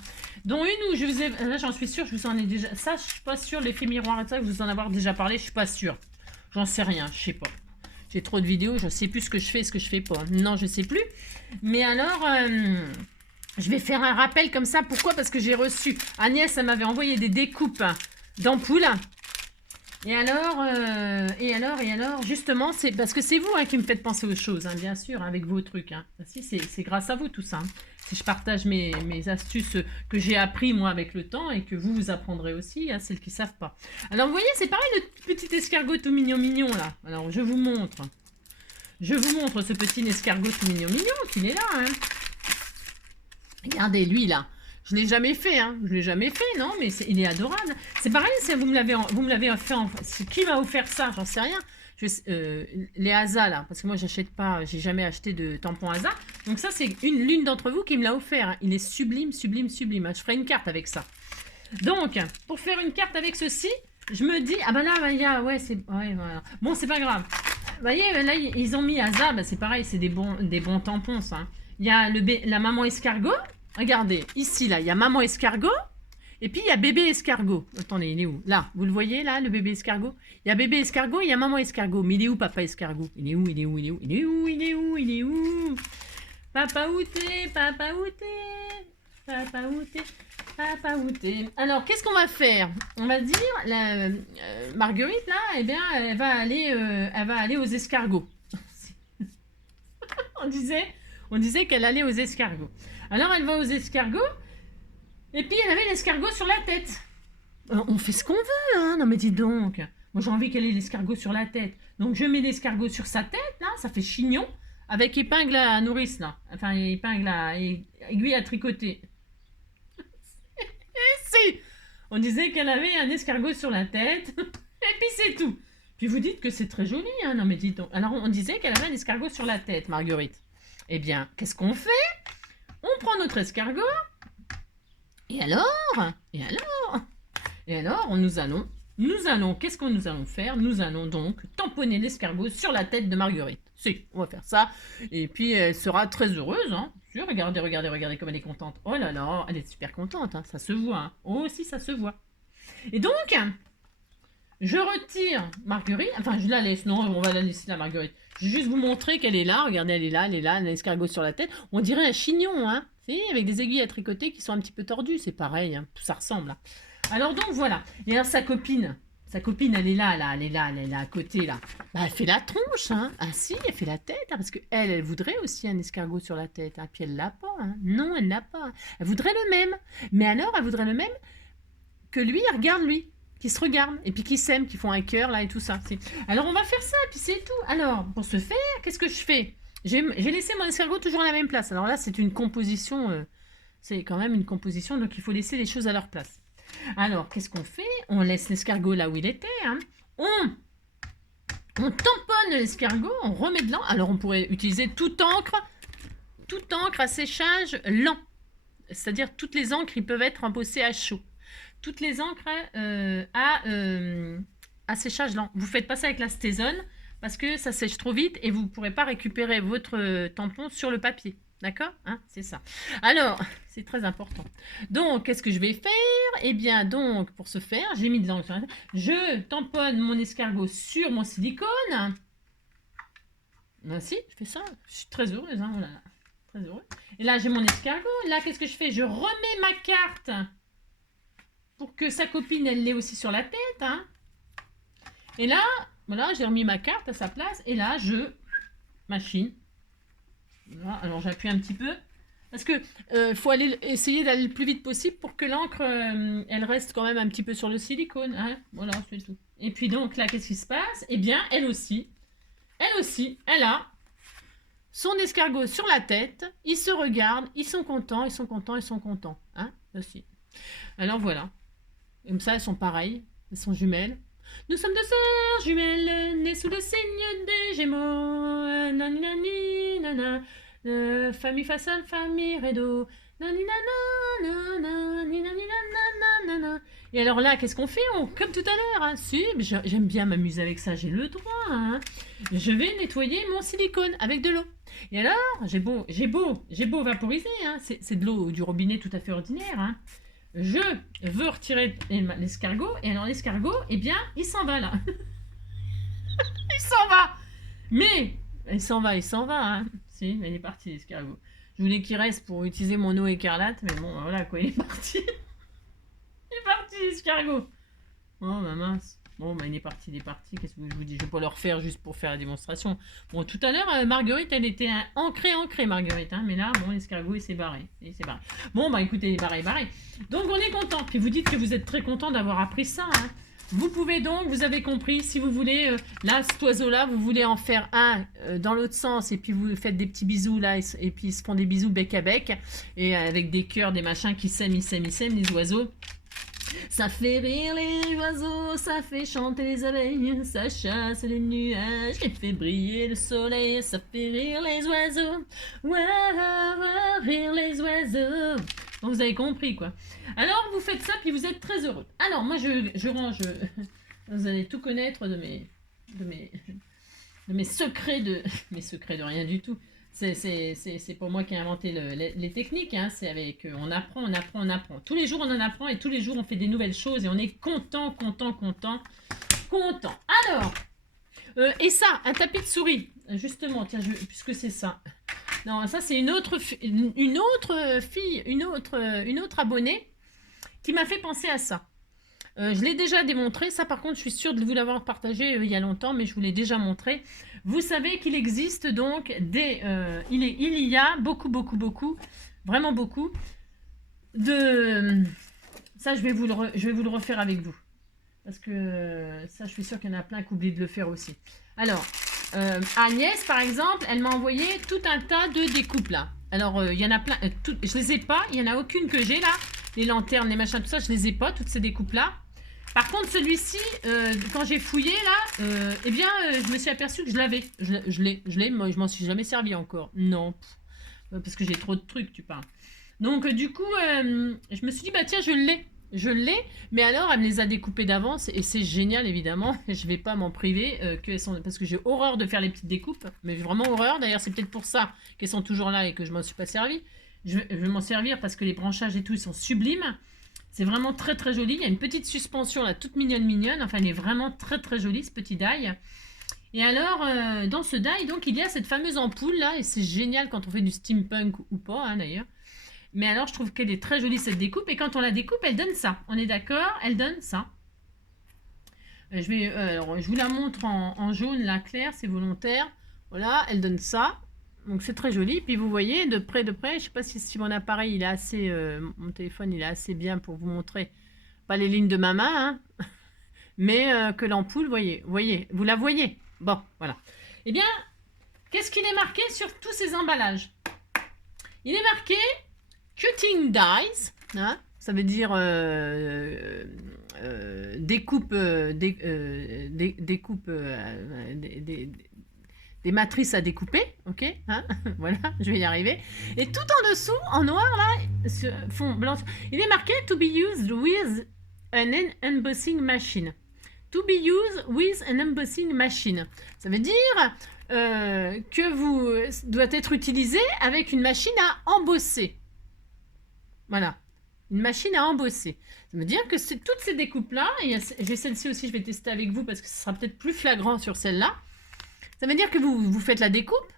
Dont une où je vous ai... Là, j'en suis sûre, je vous en ai déjà... Ça, je suis pas sûre, l'effet miroir et ça, vous en avoir déjà parlé, je suis pas sûre. J'en sais rien, je sais pas. J'ai trop de vidéos, je sais plus ce que je fais et ce que je fais pas. Non, je sais plus. Mais alors... je vais faire un rappel comme ça. Pourquoi? Parce que j'ai reçu... Agnès, elle m'avait envoyé des découpes d'ampoules. Et alors, justement, c'est parce que c'est vous hein, qui me faites penser aux choses, hein, bien sûr, hein, avec vos trucs. Hein. Si, c'est grâce à vous tout ça. Hein. Si je partage mes astuces que j'ai appris moi avec le temps et que vous apprendrez aussi, hein, celles qui ne savent pas. Alors, vous voyez, c'est pareil le petit escargot tout mignon là. Alors, je vous montre. Je vous montre ce petit escargot tout mignon qu'il est là. Hein. Regardez, lui là. Je ne l'ai jamais fait, hein. Je ne l'ai jamais fait, non, mais il est adorable. C'est pareil, vous me l'avez offert. Qui m'a offert ça? J'en sais rien. Les Asa, là, parce que moi, j'achète pas, j'ai jamais acheté de tampon Asa. Donc ça, c'est l'une d'entre vous qui me l'a offert. Hein. Il est sublime. Je ferai une carte avec ça. Donc, pour faire une carte avec ceci, je me dis, ah ben là, il y a, ouais, c'est, ouais, voilà. Bon, c'est pas grave. Vous voyez, là, ils ont mis Asa, ben, c'est pareil, c'est des bons tampons, ça. Hein. Il y a la maman escargot. Regardez, ici, là, il y a maman escargot. Et puis, il y a bébé escargot. Attendez, il est où? Là, vous le voyez, là, le bébé escargot? Il y a bébé escargot et il y a maman escargot. Mais il est où, papa escargot? Il est où? Papa outé. Alors, qu'est-ce qu'on va faire? On va dire, Marguerite, là, eh bien, elle va aller aux escargots. On disait qu'elle allait aux escargots. Alors, elle va aux escargots, et puis elle avait l'escargot sur la tête. On fait ce qu'on veut, hein. Non, mais dis donc. Moi, j'ai envie qu'elle ait l'escargot sur la tête. Donc, je mets l'escargot sur sa tête, là, ça fait chignon, avec épingle à nourrice, là. Enfin, épingle à... aiguille à tricoter. Et si! On disait qu'elle avait un escargot sur la tête, et puis c'est tout. Puis vous dites que c'est très joli, hein. Non, mais dis donc. Alors, on disait qu'elle avait un escargot sur la tête, Marguerite. Eh bien, qu'est-ce qu'on fait? On prend notre escargot. Et alors, nous allons, qu'est-ce que nous allons faire? Nous allons donc tamponner l'escargot sur la tête de Marguerite. Si, on va faire ça. Et puis, elle sera très heureuse. Hein. Regardez comme elle est contente. Oh là là, elle est super contente. Hein. Ça se voit. Hein. Oh, si, ça se voit. Et donc, Je retire Marguerite. Enfin, je la laisse. Non, on va la laisser, la Marguerite. Je vais juste vous montrer qu'elle est là. Regardez, elle est là, elle est là. Elle a un escargot sur la tête. On dirait un chignon, hein. C'est avec des aiguilles à tricoter qui sont un petit peu tordues. C'est pareil, hein. Tout ça ressemble. Hein. Alors donc, voilà. Et alors, sa copine, elle est là, elle est là, elle est là, à côté, là. Bah, elle fait la tronche, hein. Ah si, elle fait la tête, hein, parce que elle voudrait aussi un escargot sur la tête. Hein. Puis elle l'a pas, hein. Non, elle l'a pas. Elle voudrait le même. Mais alors, elle voudrait le même que lui, elle regarde lui. Qui se regardent et puis qui s'aiment, qui font un cœur là et tout ça. Alors on va faire ça, et puis c'est tout. Alors, pour ce faire, qu'est-ce que je fais? J'ai laissé mon escargot toujours à la même place. Alors là, c'est une composition, c'est quand même une composition, donc il faut laisser les choses à leur place. Alors, qu'est-ce qu'on fait? On laisse l'escargot là où il était. Hein. On tamponne l'escargot, on remet de l'encre. Alors on pourrait utiliser toute encre à séchage lent. C'est-à-dire toutes les encres, ils peuvent être embossées à chaud. Toutes les encres à séchage lent. Vous ne faites pas ça avec la stézone parce que ça sèche trop vite et vous ne pourrez pas récupérer votre tampon sur le papier. D'accord, hein, c'est ça. Alors, c'est très important. Donc, qu'est-ce que je vais faire? Eh bien, donc, pour ce faire, j'ai mis de l'encre sur la tête. Je tamponne mon escargot sur mon silicone. Ainsi, je fais ça. Je suis très heureuse. Hein, voilà. Très heureuse. Et là, j'ai mon escargot. Là, qu'est-ce que je fais? Je remets ma carte pour que sa copine, elle l'ait aussi sur la tête. Hein. Et là, voilà, j'ai remis ma carte à sa place. Et là, je machine. Voilà, alors, j'appuie un petit peu. Parce que faut essayer d'aller le plus vite possible pour que l'encre, elle reste quand même un petit peu sur le silicone. Hein. Voilà, c'est tout. Et puis donc, là, qu'est-ce qui se passe? Eh bien, elle aussi, elle a son escargot sur la tête. Ils se regardent, ils sont contents, ils sont contents, ils sont contents. Hein, aussi. Alors, voilà. Comme ça, elles sont pareilles. Elles sont jumelles. Nous sommes deux sœurs jumelles, nées sous le signe des Gémeaux. Nanani, nana. Famille façon, famille rideau. Et alors là, qu'est-ce qu'on fait? Comme tout à l'heure, hein. Si, j'aime bien m'amuser avec ça, j'ai le droit. Hein. Je vais nettoyer mon silicone avec de l'eau. Et alors, j'ai beau vaporiser, hein. C'est de l'eau du robinet tout à fait ordinaire. Hein. Je veux retirer l'escargot, et alors l'escargot, eh bien, il s'en va là. Il s'en va. Mais, il s'en va, hein. Si, il est parti l'escargot. Je voulais qu'il reste pour utiliser mon eau écarlate, mais bon, voilà quoi, il est parti. Il est parti l'escargot. Oh, ma mince. Bon, bah, il est parti. Qu'est-ce que je vous dis? Je vais pas le refaire juste pour faire la démonstration. Bon, tout à l'heure, Marguerite, elle était ancrée, Marguerite. Hein, mais là, bon, l'escargot, il s'est barré. Bon, bah, écoutez, il est barré. Donc, on est content. Puis vous dites que vous êtes très content d'avoir appris ça. Hein. Vous pouvez donc, vous avez compris, si vous voulez, là, cet oiseau-là, vous voulez en faire un dans l'autre sens, et puis vous faites des petits bisous là, et puis ils se font des bisous bec à bec, et avec des cœurs, des machins qui s'aiment, les oiseaux. Ça fait rire les oiseaux, ça fait chanter les abeilles, ça chasse les nuages, et fait briller le soleil, ça fait rire les oiseaux, rire les oiseaux. Donc vous avez compris quoi. Alors vous faites ça puis vous êtes très heureux. Alors moi je range, vous allez tout connaître de mes secrets mes secrets de rien du tout. C'est pour moi qui ai inventé les techniques. Hein. C'est avec on apprend. Tous les jours on en apprend et tous les jours on fait des nouvelles choses et on est content. Alors, et ça, un tapis de souris. Justement, tiens, puisque c'est ça. Non, ça c'est une autre abonnée qui m'a fait penser à ça. Je l'ai déjà démontré, ça par contre je suis sûre de vous l'avoir partagé il y a longtemps, mais je vous l'ai déjà montré. Vous savez qu'il existe donc il y a beaucoup, vraiment beaucoup de... Ça je vais vous le refaire avec vous. Parce que ça je suis sûre qu'il y en a plein qui oublient de le faire aussi. Alors, Agnès par exemple, elle m'a envoyé tout un tas de découpes là. Alors il y en a plein, je les ai pas, il n'y en a aucune que j'ai là. Les lanternes, les machins, tout ça, je les ai pas, toutes ces découpes là. Par contre, celui-ci, quand j'ai fouillé là, eh bien, je me suis aperçue que je l'avais. Je l'ai, moi, je m'en suis jamais servi encore. Non, parce que j'ai trop de trucs, tu parles. Donc, du coup, je me suis dit, bah tiens, je l'ai, mais alors, elle me les a découpées d'avance, et c'est génial, évidemment. Je vais pas m'en priver, parce que j'ai horreur de faire les petites découpes, mais vraiment horreur. D'ailleurs, c'est peut-être pour ça qu'elles sont toujours là et que je m'en suis pas servi. Je vais m'en servir parce que les branchages et tout, ils sont sublimes. C'est vraiment très très joli. Il y a une petite suspension là, toute mignonne. Enfin, elle est vraiment très très jolie, ce petit die. Et alors, dans ce die, donc, il y a cette fameuse ampoule là, et c'est génial quand on fait du steampunk ou pas, hein, d'ailleurs. Mais alors, je trouve qu'elle est très jolie cette découpe, et quand on la découpe, elle donne ça. On est d'accord? Elle donne ça. Alors, je vous la montre en jaune, là, clair, c'est volontaire. Voilà, elle donne ça. Donc c'est très joli. Puis vous voyez, de près, je sais pas si mon appareil, il est assez, mon téléphone, il est assez bien pour vous montrer, pas les lignes de ma main, hein, mais que l'ampoule, vous la voyez. Bon, voilà. Eh bien, qu'est-ce qu'il est marqué sur tous ces emballages? Il est marqué Cutting Dies, hein, ça veut dire découpe, découpe des matrices à découper, ok, hein, voilà, je vais y arriver. Et tout en dessous, en noir, là, fond blanc, il est marqué To be used with an embossing machine. To be used with an embossing machine. Ça veut dire que doit être utilisé avec une machine à embosser. Voilà, une machine à embosser. Ça veut dire que toutes ces découpes-là, et j'ai celle-ci aussi, je vais tester avec vous parce que ce sera peut-être plus flagrant sur celle-là. Ça veut dire que vous faites la découpe,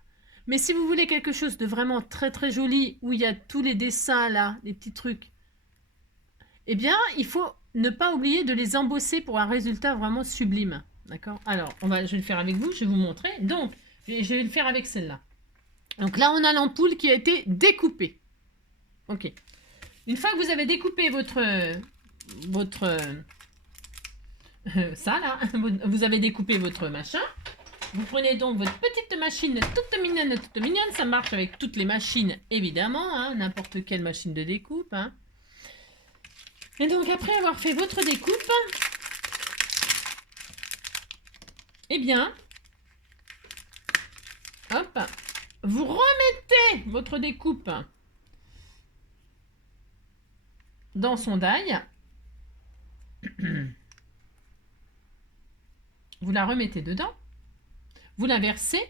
mais si vous voulez quelque chose de vraiment très très joli, où il y a tous les dessins là, les petits trucs, eh bien, il faut ne pas oublier de les embosser pour un résultat vraiment sublime. D'accord? Alors, je vais le faire avec vous, je vais vous montrer. Donc, je vais le faire avec celle-là. Donc là, on a l'ampoule qui a été découpée. Ok. Une fois que vous avez découpé ça là, vous avez découpé votre machin. Vous prenez donc votre petite machine toute mignonne, ça marche avec toutes les machines évidemment, hein, n'importe quelle machine de découpe. Hein. Et donc après avoir fait votre découpe, eh bien, hop, vous remettez votre découpe dans son die. Vous la remettez dedans. Vous la versez,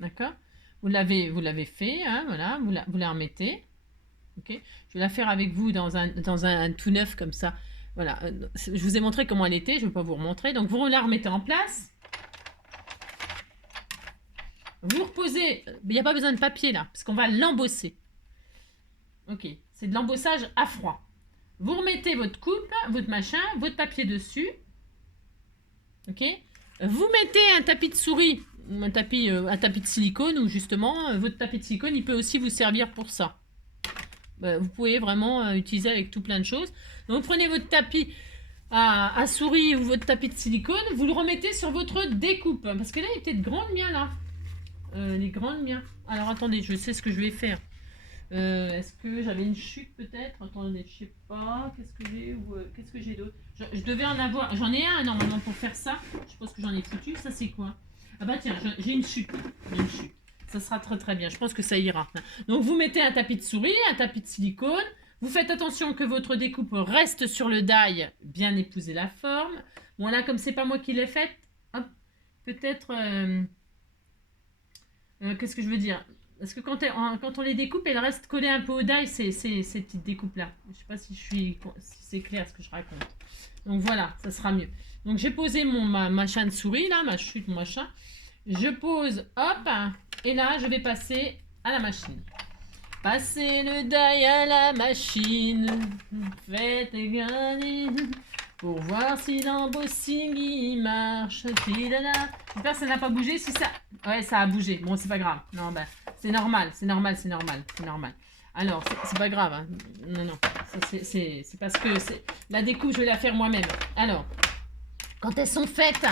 d'accord? Vous l'avez fait, hein, voilà, vous la remettez. Okay. Je vais la faire avec vous dans un tout neuf comme ça. Voilà, je vous ai montré comment elle était, je ne vais pas vous remontrer. Donc vous la remettez en place. Vous reposez, il n'y a pas besoin de papier là, parce qu'on va l'embosser. Ok, c'est de l'embossage à froid. Vous remettez votre coupe, votre machin, votre papier dessus. Ok. Vous mettez un tapis de souris, un tapis de silicone, ou justement, votre tapis de silicone, il peut aussi vous servir pour ça. Vous pouvez vraiment utiliser avec tout plein de choses. Donc, vous prenez votre tapis à souris ou votre tapis de silicone, vous le remettez sur votre découpe. Parce que là, il est peut-être grand le mien, là. Les grands le mien. Alors, attendez, je sais ce que je vais faire. Est-ce que j'avais une chute peut-être? Attendez, je sais pas. Qu'est-ce que j'ai d'autre? Je devais en avoir. J'en ai un normalement pour faire ça. Je pense que j'en ai foutu. Ça, c'est quoi? Ah bah tiens, j'ai une chute. Ça sera très très bien. Je pense que ça ira. Donc, vous mettez un tapis de souris, un tapis de silicone. Vous faites attention que votre découpe reste sur le die, bien épouser la forme. Bon, là, comme c'est pas moi qui l'ai faite, hop, peut-être. Qu'est-ce que je veux dire? Parce que quand on les découpe, elles restent collées un peu au die, ces petites découpes-là. Je ne sais pas si c'est clair ce que je raconte. Donc voilà, ça sera mieux. Donc j'ai posé ma machin de souris, là, ma chute, mon machin. Je pose, hop, et là, je vais passer à la machine. Passer le die à la machine. Faites gagner. Pour voir si l'embossing il marche. J'espère que ça n'a pas bougé. Si ça... Ouais, ça a bougé. Bon, c'est pas grave. Non, ben, c'est normal. Alors, c'est pas grave. Hein. Non. C'est parce que la découpe, je vais la faire moi-même. Alors, quand elles sont faites,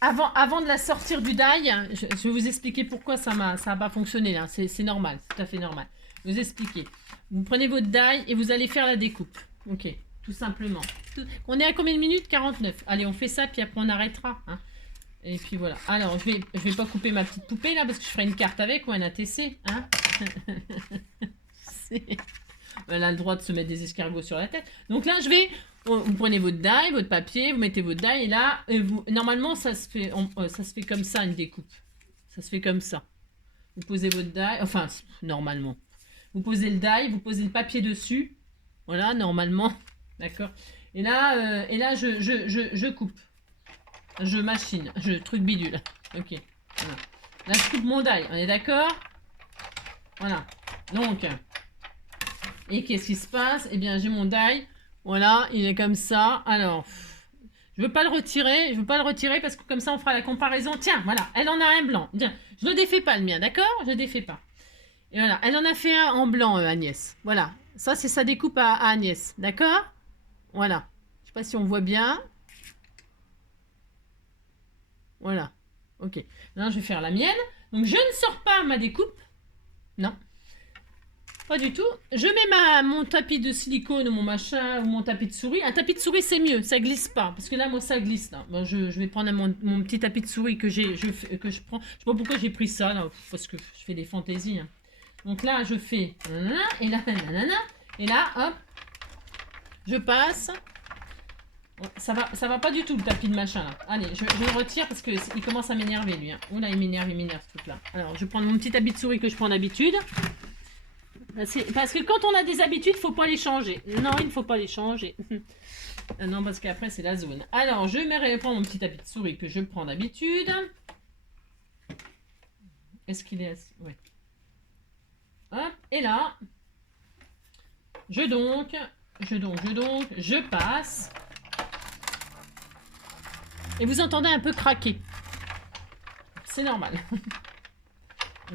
avant de la sortir du die, je vais vous expliquer pourquoi ça n'a pas fonctionné. Là. C'est normal. C'est tout à fait normal. Je vais vous expliquer. Vous prenez votre die et vous allez faire la découpe. Ok. Tout simplement. On est à combien de minutes? 49. Allez, on fait ça, puis après on arrêtera. Hein. Et puis voilà. Alors, je vais pas couper ma petite poupée là, parce que je ferai une carte avec ou un ATC. Hein. Elle a le droit de se mettre des escargots sur la tête. Donc là, vous prenez votre die, votre papier, vous mettez votre die, et là, normalement, ça se fait comme ça, une découpe. Ça se fait comme ça. Vous posez votre die, enfin, normalement. Vous posez le die, vous posez le papier dessus. Voilà, normalement. D'accord. Et là je coupe. Je machine. Je truc bidule. Ok. Voilà. Là, je coupe mon die. On est d'accord? Voilà. Donc, et qu'est-ce qui se passe? Eh bien, j'ai mon die. Voilà, il est comme ça. Alors, je veux pas le retirer. Je veux pas le retirer parce que comme ça, on fera la comparaison. Tiens, voilà, elle en a un blanc. Tiens, je le défais pas le mien, d'accord? Je le défais pas. Et voilà, elle en a fait un en blanc, Agnès. Voilà, ça c'est sa découpe à Agnès, d'accord? Voilà. Je sais pas si on voit bien. Voilà. Ok. Maintenant, je vais faire la mienne. Donc, je ne sors pas ma découpe. Non. Pas du tout. Je mets mon tapis de silicone ou mon machin ou mon tapis de souris. Un tapis de souris, c'est mieux. Ça glisse pas. Parce que là, moi, ça glisse. Là. Bon, je vais prendre mon petit tapis de souris que je prends. Je sais pas pourquoi j'ai pris ça. Là, parce que je fais des fantaisies. Hein. Donc là, je fais nanana, et là, nanana, et là, hop, je passe. Ça va pas du tout le tapis de machin là. Allez, je le retire parce qu'il commence à m'énerver lui. Hein. Oula, il m'énerve ce truc là. Alors, je vais prendre mon petit tapis de souris que je prends d'habitude. Parce que quand on a des habitudes, il ne faut pas les changer. Non, il ne faut pas les changer. Non, parce qu'après, c'est la zone. Alors, je vais prendre mon petit tapis de souris que je prends d'habitude. Est-ce qu'il est assis? Oui. Hop, et là, je passe. Et vous entendez un peu craquer. C'est normal.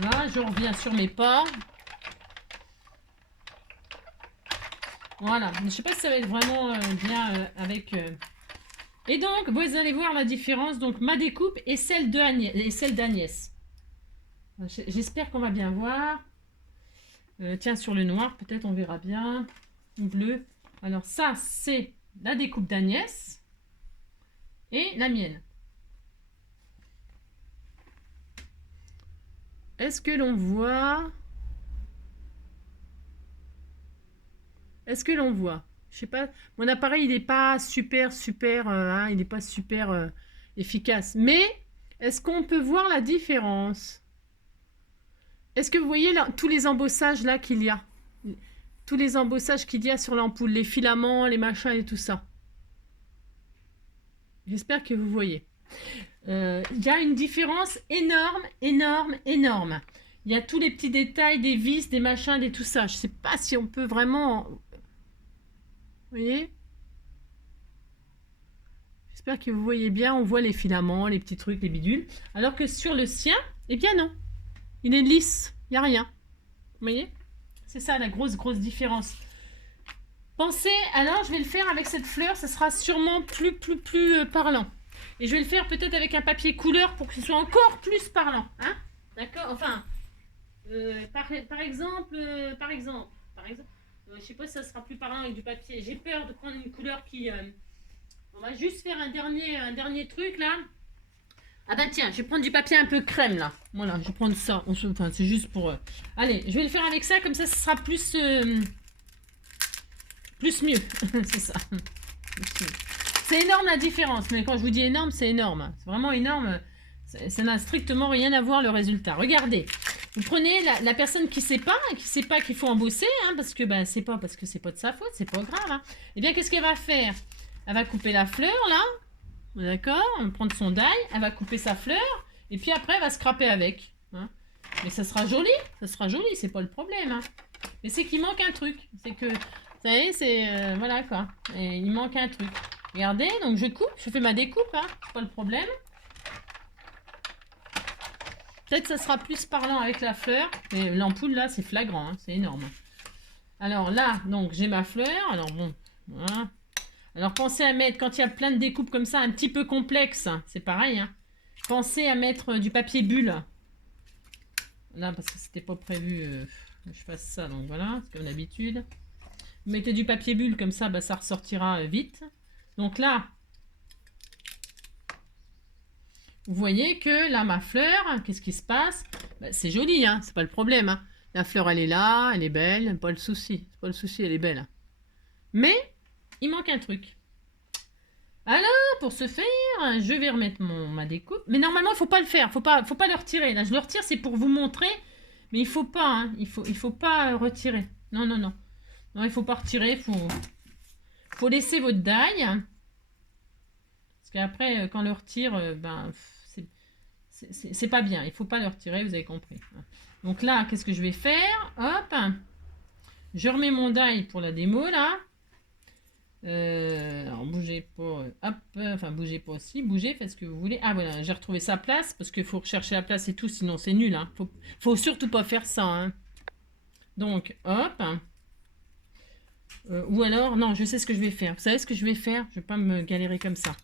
Là, je reviens sur mes pas. Voilà. Je ne sais pas si ça va être vraiment bien avec... Et donc, vous allez voir la différence. Donc, ma découpe et celle d'Agnès. J'espère qu'on va bien voir. Tiens, sur le noir, peut-être on verra bien. Bleu. Alors, ça, c'est la découpe d'Agnès. Et la mienne. Est-ce que l'on voit? Est-ce que l'on voit? Je sais pas. Mon appareil, il n'est pas super, hein, il n'est pas super efficace. Mais, est-ce qu'on peut voir la différence? Est-ce que vous voyez là, tous les embossages là qu'il y a? Tous les embossages qu'il y a sur l'ampoule, les filaments, les machins et tout ça. J'espère que vous voyez. Il y a une différence énorme. Il y a tous les petits détails, des vis, des machins, des tout ça. Je ne sais pas si on peut vraiment... Vous voyez? J'espère que vous voyez bien. On voit les filaments, les petits trucs, les bidules. Alors que sur le sien, eh bien non. Il est lisse. Il n'y a rien. Vous voyez? C'est ça la grosse différence. Pensez, alors je vais le faire avec cette fleur, ça sera sûrement plus parlant. Et je vais le faire peut-être avec un papier couleur pour que ce soit encore plus parlant. Hein? D'accord? Enfin, par exemple, je sais pas si ça sera plus parlant avec du papier. J'ai peur de prendre une couleur qui... on va juste faire un dernier truc là. Ah bah tiens, je vais prendre du papier un peu crème là. Voilà, je vais prendre ça. Enfin, c'est juste pour... Allez, je vais le faire avec ça, comme ça, ce sera plus mieux. C'est ça. C'est énorme la différence. Mais quand je vous dis énorme, c'est énorme. C'est vraiment énorme. Ça n'a strictement rien à voir le résultat. Regardez. Vous prenez la personne qui sait pas qu'il faut embosser, hein, parce que c'est pas de sa faute, c'est pas grave. Hein. Eh bien, qu'est-ce qu'elle va faire? Elle va couper la fleur là. D'accord? Elle va prendre son die, elle va couper sa fleur, et puis après elle va scraper avec. Hein. Mais ça sera joli, c'est pas le problème. Hein. Mais c'est qu'il manque un truc. C'est que, vous savez, c'est... voilà quoi. Et il manque un truc. Regardez, donc je coupe, je fais ma découpe, hein, c'est pas le problème. Peut-être que ça sera plus parlant avec la fleur, mais l'ampoule là, c'est flagrant, hein, c'est énorme. Alors là, donc j'ai ma fleur, alors bon, voilà. Alors pensez à mettre, quand il y a plein de découpes comme ça, un petit peu complexes, c'est pareil, hein. Pensez à mettre du papier bulle. Là, parce que c'était pas prévu que je fasse ça, donc voilà, c'est comme d'habitude. Vous mettez du papier bulle, comme ça, ça ressortira vite. Donc là, vous voyez que là, ma fleur, qu'est-ce qui se passe? C'est joli, hein, c'est pas le problème. Hein. La fleur, elle est là, elle est belle, pas le souci. C'est pas le souci, elle est belle. Mais, il manque un truc. Alors, pour ce faire, je vais remettre ma découpe. Mais normalement, il ne faut pas le faire, faut pas le retirer. Là, je le retire, c'est pour vous montrer. Mais il faut pas, hein, il faut pas retirer. Non. Non, il faut pas retirer, Faut laisser votre die. Parce qu'après, quand on le retire, c'est pas bien. Il faut pas le retirer, vous avez compris. Donc là, qu'est-ce que je vais faire? Hop. Je remets mon die pour la démo, là. Alors, bougez pas. Hop. Enfin, bougez pas aussi. Bougez, faites ce que vous voulez. Ah, voilà, j'ai retrouvé sa place. Parce qu'il faut rechercher la place et tout, sinon c'est nul. Hein. Faut surtout pas faire ça. Hein. Donc, hop. Ou alors, non, je sais ce que je vais faire. Vous savez ce que je vais faire? Je vais pas me galérer comme ça.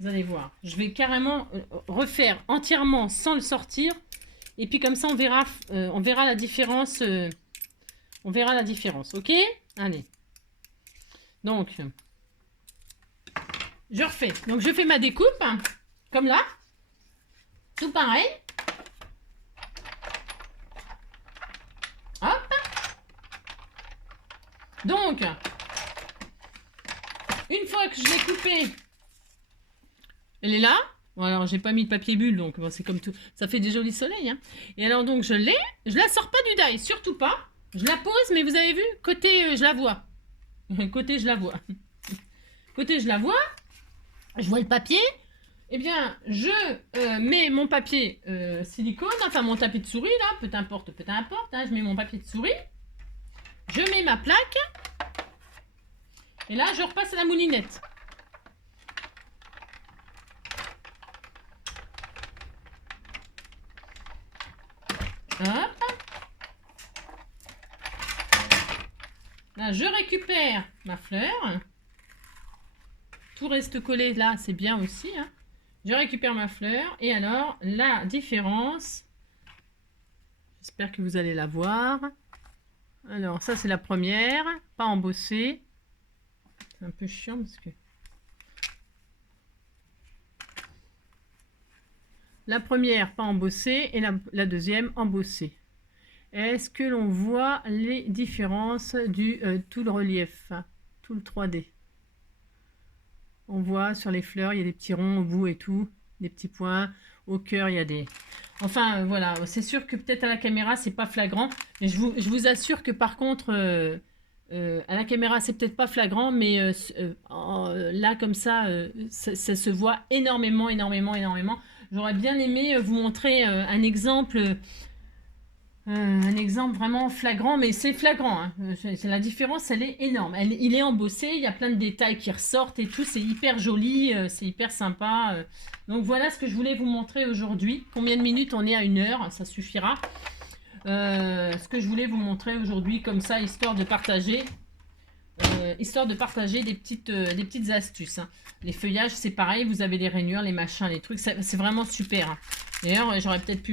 Vous allez voir. Je vais carrément refaire entièrement sans le sortir. Et puis comme ça, on verra la différence. On verra la différence. Ok? Allez. Donc, je refais. Donc, je fais ma découpe. Hein, comme là. Tout pareil. Hop. Donc, une fois que je l'ai coupée, elle est là. Bon, alors, j'ai pas mis de papier bulle, donc bon, c'est comme tout. Ça fait des jolis soleils. Hein. Et alors, donc, je la sors pas du die, surtout pas. Je la pose, mais vous avez vu, côté, je la vois. Côté, je la vois. Côté, je la vois. Je vois le papier. Eh bien, je mets mon papier silicone, enfin mon tapis de souris, là, peu importe, hein, je mets mon papier de souris. Je mets ma plaque. Et là, je repasse à la moulinette. Hop. Là, je récupère ma fleur. Tout reste collé là, c'est bien aussi. Hein. Je récupère ma fleur. Et alors, la différence, j'espère que vous allez la voir. Alors, ça, c'est la première. Pas embossée. C'est un peu chiant parce que... La première, pas embossée. Et la deuxième, embossée. Est-ce que l'on voit les différences du tout le relief, tout le 3D? On voit sur les fleurs, il y a des petits ronds au bout et tout, des petits points. Au cœur, il y a des... Enfin, voilà, c'est sûr que peut-être à la caméra, c'est pas flagrant. Mais je vous assure que par contre, à la caméra, c'est peut-être pas flagrant, mais là, comme ça, ça se voit énormément. J'aurais bien aimé vous montrer un exemple vraiment flagrant, mais c'est flagrant. Hein. La différence, elle est énorme. Il est embossé, il y a plein de détails qui ressortent et tout. C'est hyper joli, c'est hyper sympa. Donc voilà ce que je voulais vous montrer aujourd'hui. Combien de minutes? On est à 1 heure, ça suffira. Ce que je voulais vous montrer aujourd'hui, comme ça, histoire de partager. Des petites astuces. Hein. Les feuillages, c'est pareil, vous avez les rainures, les machins, les trucs, c'est vraiment super. Hein. D'ailleurs, j'aurais peut-être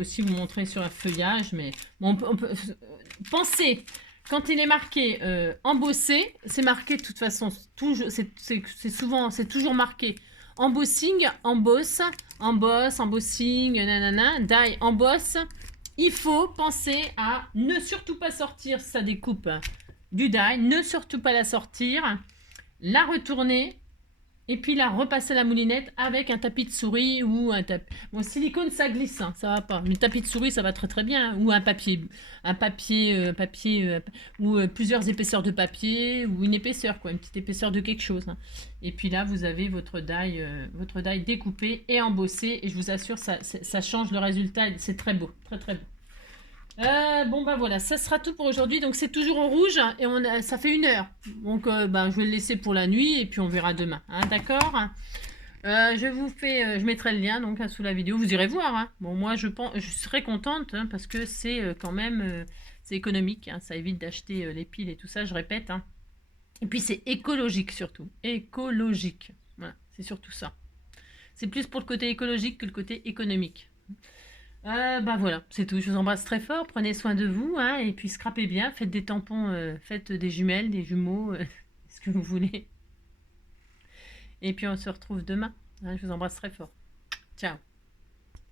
aussi vous montrer sur un feuillage, mais bon, on peut penser, quand il est marqué embossé, c'est marqué de toute façon, c'est toujours marqué embossing, embossing, nanana, die, emboss. Il faut penser à ne surtout pas sortir sa découpe du die, ne surtout pas la sortir, la retourner et puis la repasser à la moulinette avec un tapis de souris ou un tapis. Bon, silicone ça glisse, hein, ça va pas. Mais tapis de souris ça va très bien. Hein. Ou un papier ou plusieurs épaisseurs de papier ou une épaisseur quoi, une petite épaisseur de quelque chose. Hein. Et puis là vous avez votre die découpé et embossé et je vous assure ça change le résultat. C'est très beau, très beau. Bon bah voilà, ça sera tout pour aujourd'hui. Donc c'est toujours en rouge et ça fait 1 heure. Donc je vais le laisser pour la nuit et puis on verra demain. Hein, d'accord. Je mettrai le lien donc sous la vidéo. Vous irez voir. Hein. Bon moi je serai contente hein, parce que c'est quand même c'est économique. Hein, ça évite d'acheter les piles et tout ça. Je répète. Hein. Et puis c'est écologique surtout. Écologique. Voilà, c'est surtout ça. C'est plus pour le côté écologique que le côté économique. Voilà, c'est tout. Je vous embrasse très fort. Prenez soin de vous, hein, et puis scrapez bien. Faites des tampons, faites des jumelles, des jumeaux, ce que vous voulez. Et puis on se retrouve demain. Hein, je vous embrasse très fort. Ciao.